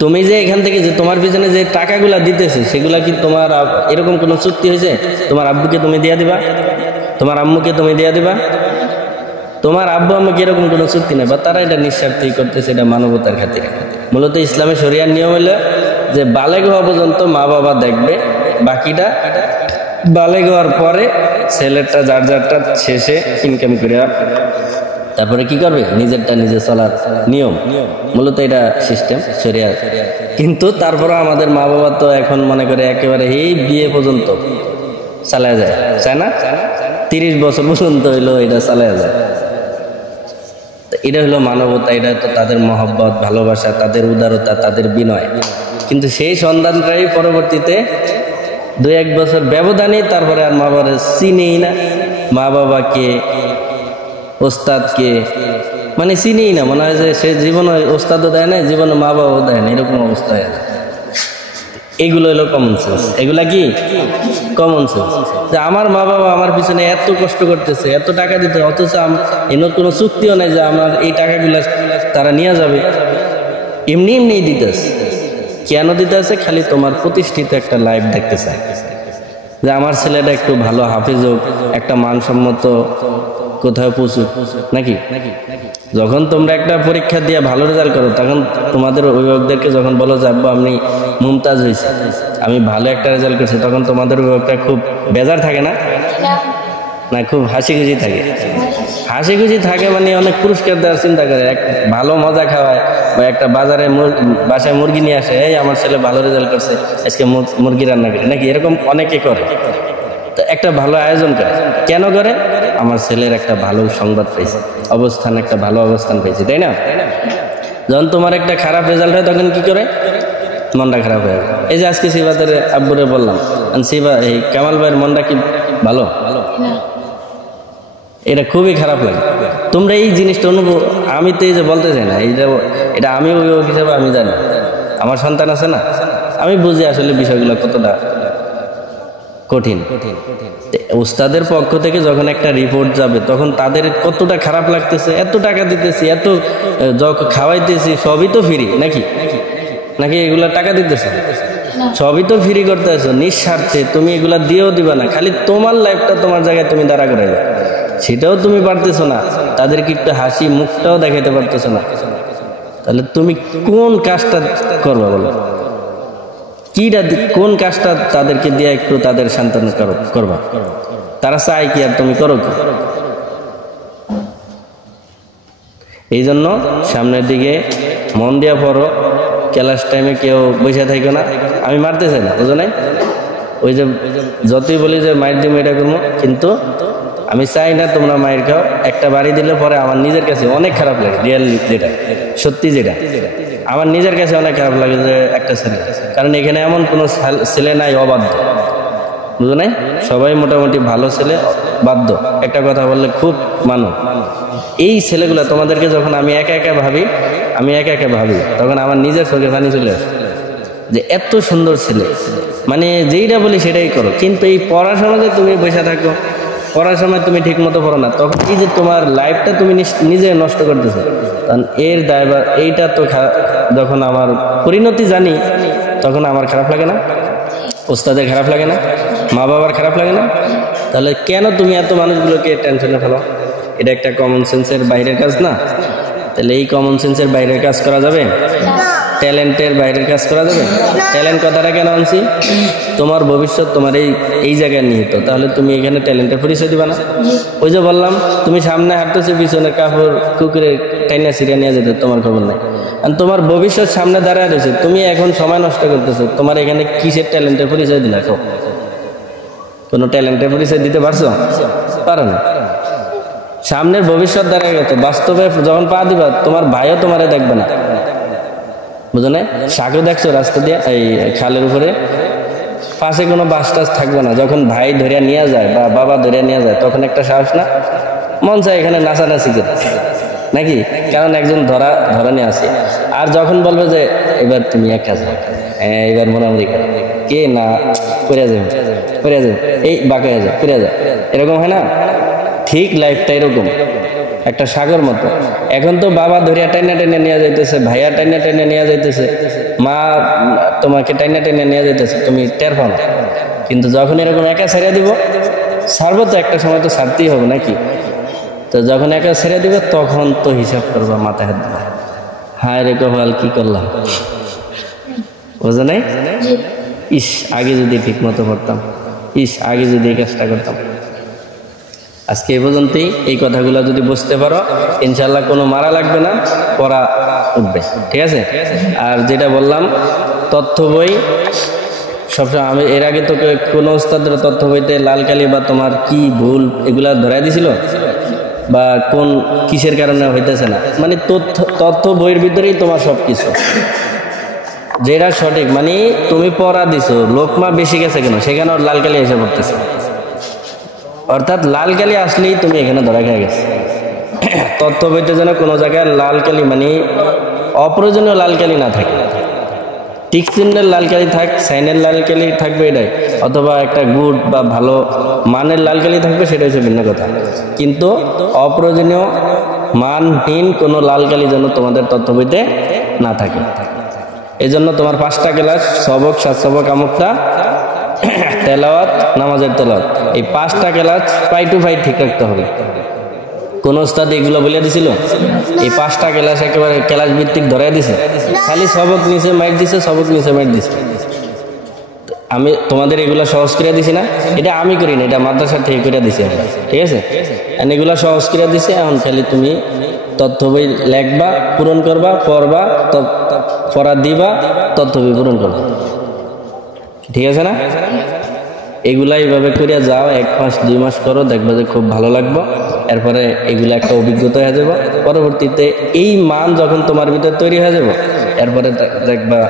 তুমি যে এখান থেকে যে তোমার পিছনে যে টাকাগুলা দিতেছে সেগুলা কি তোমার এরকম কোনো চুক্তি হয়েছে? তোমার আব্বুকে তুমি দিয়া দিবা, তোমার আম্মুকে তুমি দিয়া দিবা, তোমার আব্বু আম্মুকে এরকম কোনো চুক্তি নেই, বা তারা এটা নিঃস্বার্থই করতেছে, এটা মানবতার খাতিরে। মূলত ইসলামে শরিয়ার নিয়ম হলো যে বালেগ হওয়া পর্যন্ত মা বাবা দেখবে, বাকিটা বালেগ হওয়ার পরে ছেলেটা যারটা শেষে ইনকাম করে তারপরে কি করবে, নিজেরটা নিজে চলার নিয়ম, মূলত এটা সিস্টেম শরিয়ার। কিন্তু তারপরে আমাদের মা বাবা তো এখন মনে করে একেবারে এই বিয়ে পর্যন্ত চালায় যায়, চায় না? 30 বছর পর্যন্ত হইলো এটা চালায় যায়। এটা হলো মানবতা, এটা তো তাদের মহব্বত, ভালোবাসা, তাদের উদারতা, তাদের বিনয়। কিন্তু সেই সন্তানটাই পরবর্তীতে 2-1 বছর ব্যবধানে তারপরে আর মা বাবা চিনেই না, মা বাবাকে ওস্তাদকে মানে চিনেই না, মনে হয় যে সে জীবনে ওস্তাদও দেয় না, জীবনে মা বাবাও দেয় না, এরকম অবস্থা হয়ে যায়। এগুলো হলো কমন সেন্স। এগুলা কি কমন সেন্স? যে আমার মা বাবা আমার পিছনে এত কষ্ট করতেছে, এত টাকা দিতে, অথচ এর কোনো চুক্তিও নেই যে আমার এই টাকাগুলা তারা নিয়ে যাবে, এমনি এমনি দিতেছে। কেন দিতেছে? খালি তোমার প্রতিষ্ঠিত একটা লাইফ দেখতে চায়, যে আমার ছেলেটা একটু ভালো হাফেজ হোক, একটা মানসম্মত কোথাও পৌঁছুক নাকি। যখন তোমরা একটা পরীক্ষা দিয়ে ভালো রেজাল্ট করো, তখন তোমাদের অভিভাবকদেরকে যখন বলো যে আব্বা আমি মুমতাজ হয়েছি, আমি ভালো একটা রেজাল্ট করছি, তখন তোমাদের অভিভাবকটা খুব বেজার থাকে না? না, খুব হাসি খুশি থাকে। হাসি খুশি থাকে মানে অনেক পুরস্কার দেওয়ার চিন্তা করে, এক ভালো মজা খাওয়ায়, বা একটা বাসায় মুরগি নিয়ে আসে, এই আমার ছেলে ভালো রেজাল্ট করছে, আজকে মুরগি রান্না করে নাকি, এরকম অনেকে করে। তো একটা ভালো আয়োজন করে, কেন করে? আমার ছেলের একটা ভালো সংবাদ পেয়েছে, অবস্থান, একটা ভালো অবস্থান পেয়েছে, তাই না? যখন তোমার একটা খারাপ রেজাল্ট হয়, তখন কি করে? মনটা খারাপ হয়ে যায়। এই যে আজকে সিবাতের আব্বুরে বললাম, সিবা এই কামাল ভাইয়ের মনটা কি ভালো? এটা খুবই খারাপ লাগে। তোমরা এই জিনিসটা অনুভব, আমি তো এই যে বলতে চাই না, এটা আমি অভিভাবক হিসাবে আমি জানি, আমার সন্তান আছে না, আমি বুঝি আসলে বিষয়গুলো কতটা কঠিন। উস্তাদের পক্ষ থেকে যখন একটা রিপোর্ট যাবে, তখন তাদের কতটা খারাপ লাগতেছে, এত টাকা দিতেছি, এত খাওয়াইতেছি, সবই তো ফ্রি নাকি, নাকি এগুলা টাকা দিতেছে? সবই তো ফ্রি করতেছো নিঃস্বার্থে, তুমি এগুলা দিয়েও দিবা না, খালি তোমার লাইফটা তোমার জায়গায় তুমি দাঁড়া করে, সেটাও তুমি পারতেছো না, তাদেরকে একটু হাসি মুখটাও দেখাতে পারতেছো না, তাহলে তুমি কোন কাজটা করবা বলো? কোন কাজটা তাদেরকে দিয়ে একটু তাদের সান্ত্বনা করবা? তারা চায় কি আর তুমি করো কি? এই জন্য সামনের দিকে মন দিয়া পড়ো, ক্লাস টাইমে কেউ বসে থাকো না। আমি মারতে চাই না, বুঝো নাই? ওই যে যতই বলি যে মায়ের দিয়ে এটা করবো, কিন্তু আমি চাই না তোমরা মায়ের খাও। একটা বাড়ি দিলে পরে আমার নিজের কাছে অনেক খারাপ লাগে, রিয়েল যেটা সত্যি, যেটা আমার নিজের কাছে অনেক খারাপ লাগে যে একটা ছেলে, কারণ এখানে এমন কোনো ছেলে নাই অবাধ্য, বুঝো নাই? সবাই মোটামুটি ভালো ছেলে, বাধ্য একটা কথা বললে খুব মানো। এই ছেলেগুলো তোমাদেরকে যখন আমি একা একা ভাবি, তখন আমার নিজের চোখে পানি চলে আসে যে এত সুন্দর ছেলে, মানে যেইটা বলি সেটাই করো, কিন্তু এই পড়াশোনা যে তুমি বসে থাকো, পড়ার সময় তুমি ঠিক মতো পড়ো না, তখন এই যে তোমার লাইফটা তুমি নিজে নষ্ট করতেছো, কারণ এর দায়ভার এইটা তো যখন আমার পরিণতি জানি, তখন আমার খারাপ লাগে না? ওস্তাদের খারাপ লাগে না? মা বাবার খারাপ লাগে না? তাহলে কেন তুমি এত মানুষগুলোকে টেনশনে ফেলো? এটা একটা কমন সেন্সের বাইরের কাজ না? তাহলে এই কমন সেন্সের বাইরের কাজ করা যাবে? ট্যালেন্টের বাইরের কাজ করা যাবে? ট্যালেন্ট কথাটা কেন আনছি? তোমার ভবিষ্যৎ তোমার এই জায়গায় নিহিত, তাহলে তুমি এখানে ট্যালেন্টের পরিচয় দিবা না? ওই যে বললাম, তুমি সামনে হাঁটতেছো, পিছনের কাপড় কুকুরে টাইনা সিরিয়া নিয়ে যেতে তোমার খবর নাই, আর তোমার ভবিষ্যৎ সামনে দাঁড়ায় রয়েছে, তুমি এখন সময় নষ্ট করতেছো, তোমার এখানে কিসের ট্যালেন্টের পরিচয় দিলা? কোনো ট্যালেন্টের পরিচয় দিতে পারছো? পারো না। সামনের ভবিষ্যৎ দাঁড়ায় গেছে, বাস্তবে যখন পা দিবা, তোমার ভাইও তোমারে দেখবে না, বুঝো না? শাকও দেখছো রাস্তা দিয়ে, এই খালের উপরে পাশে কোনো বাস টাস থাকবে না, যখন ভাই ধরিয়া নিয়ে যায় বা বাবা ধরিয়া নিয়ে যায়, তখন একটা সাহস না, মন চায় এখানে নাচানাচি করে নাকি, কারণ একজন ধরা নিয়ে আসে। আর যখন বলবে যে এবার তুমি একা যাও, হ্যাঁ এবার মোটামুটি কে না পড়ে যাবে, এই বাঁকা যাও, পড়ে যাও, এরকম হয় না? ঠিক লাইফটা এরকম একটা সাগর মতো। এখন তো বাবা ধরিয়া টাইনা টেনে নিয়ে যাইতেছে, ভাইয়া টাইনা টেনে নিয়ে যাইতেছে, মা তোমাকে টাইনা টেনে নিয়ে যাইতেছে, তুমি টের পাও না। কিন্তু যখন এরকম একা ছেড়ে দিব, ছাড়বো তো একটা সময় তো ছাড়তেই হবে নাকি? তো যখন একা ছেড়ে দিবে, তখন তো হিসাব করবা, মাথায় হাত দিবা, হায় রে কপাল কি করলাম, বুঝো নাই? আগে যদি ঠিক মতো করতাম, আগে যদি এই কাজটা করতাম। আজকে এই পর্যন্তই। এই কথাগুলো যদি বুঝতে পারো ইনশাআল্লাহ কোনো মারা লাগবে না, পড়া উঠবে। ঠিক আছে? আর যেটা বললাম তথ্য বই সবসময়, আমি এর আগে তোকে কোনো ওস্তাদের তথ্য বইতে লাল কালি বা তোমার কি ভুল এগুলা ধরাই দিছিল বা কোন কিসের কারণে হইতেছে না, মানে তথ্য বইয়ের ভিতরেই তোমার সব কিছু যেটা সঠিক, মানে তুমি পড়া দিছো লোকমা বেশি গেছে কেন সেখানে লাল কালি এসে পড়তেছে, অর্থাৎ লাল কালি আসলেই তুমি এখানে ধরা খেয়ে গেছে। তথ্য বইতে যেন কোনো জায়গায় লাল কালি মানে অপ্রয়োজনীয় লাল কালি না থাকে, টিক চিহ্নের লাল কালি থাক, সাইনের লাল কালি থাকবে এটাই, অথবা একটা গুড বা ভালো মানের লাল কালি থাকবে, সেটা হচ্ছে ভিন্ন কথা। কিন্তু অপ্রয়োজনীয় মানহীন কোনো লাল কালি যেন তোমাদের তথ্য বইতে না থাকে। এই জন্য তোমার 5টা ক্লাস সবক, সাত সবক, আমুক্তা, তেলাওয়াত, নামাজের তেলাওয়াত, এই 5টা ক্লাস পাই টু পাই ঠিক রাখতে হবে। কোন ওস্তাদ এগুলো বলে দিছিল? এই 5টা ক্লাস একেবারে ক্লাস ভিত্তিক ধরাই দিছে, খালি সবক নিচে মাইক দিছে, সবক নিচে মাইক দিছে। আমি তোমাদের এগুলো সহজ করে দিছি না, এটা আমি করি না, এটা মাদ্রাসা থেকে করে দিছি আমরা। ঠিক আছে? এগুলো সহজ করে দিছে, এখন খালি তুমি তথ্য বই লেখবা, পূরণ করবা, পড়বা, পড়া দিবা, তথ্য বই পূরণ করবা। ঠিক আছে না? এগুলা এইভাবে করে যাও, 1 মাস 2 মাস করো, দেখবা যে খুব ভালো লাগবে। এরপরে এগুলো একটা অভিজ্ঞতা হয়ে যাবে। পরবর্তীতে এই মান যখন তোমার ভিতরে তৈরি হয়ে যাবে, এরপরে দেখবা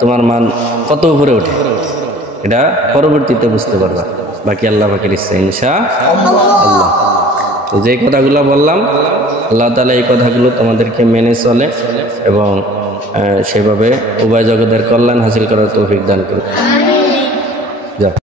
তোমার মান কত উপরে ওঠে, এটা পরবর্তীতে বুঝতে পারবা। বাকি আল্লাহ পাকের ইচ্ছা, ইনশাআল্লাহ। তো যে কথাগুলো বললাম, আল্লাহ তাআলা এই কথাগুলো তোমাদেরকে মেনে চলে এবং সেভাবে উভয় জগতের কল্যাণ হাসিল করার তৌফিক দান করুন।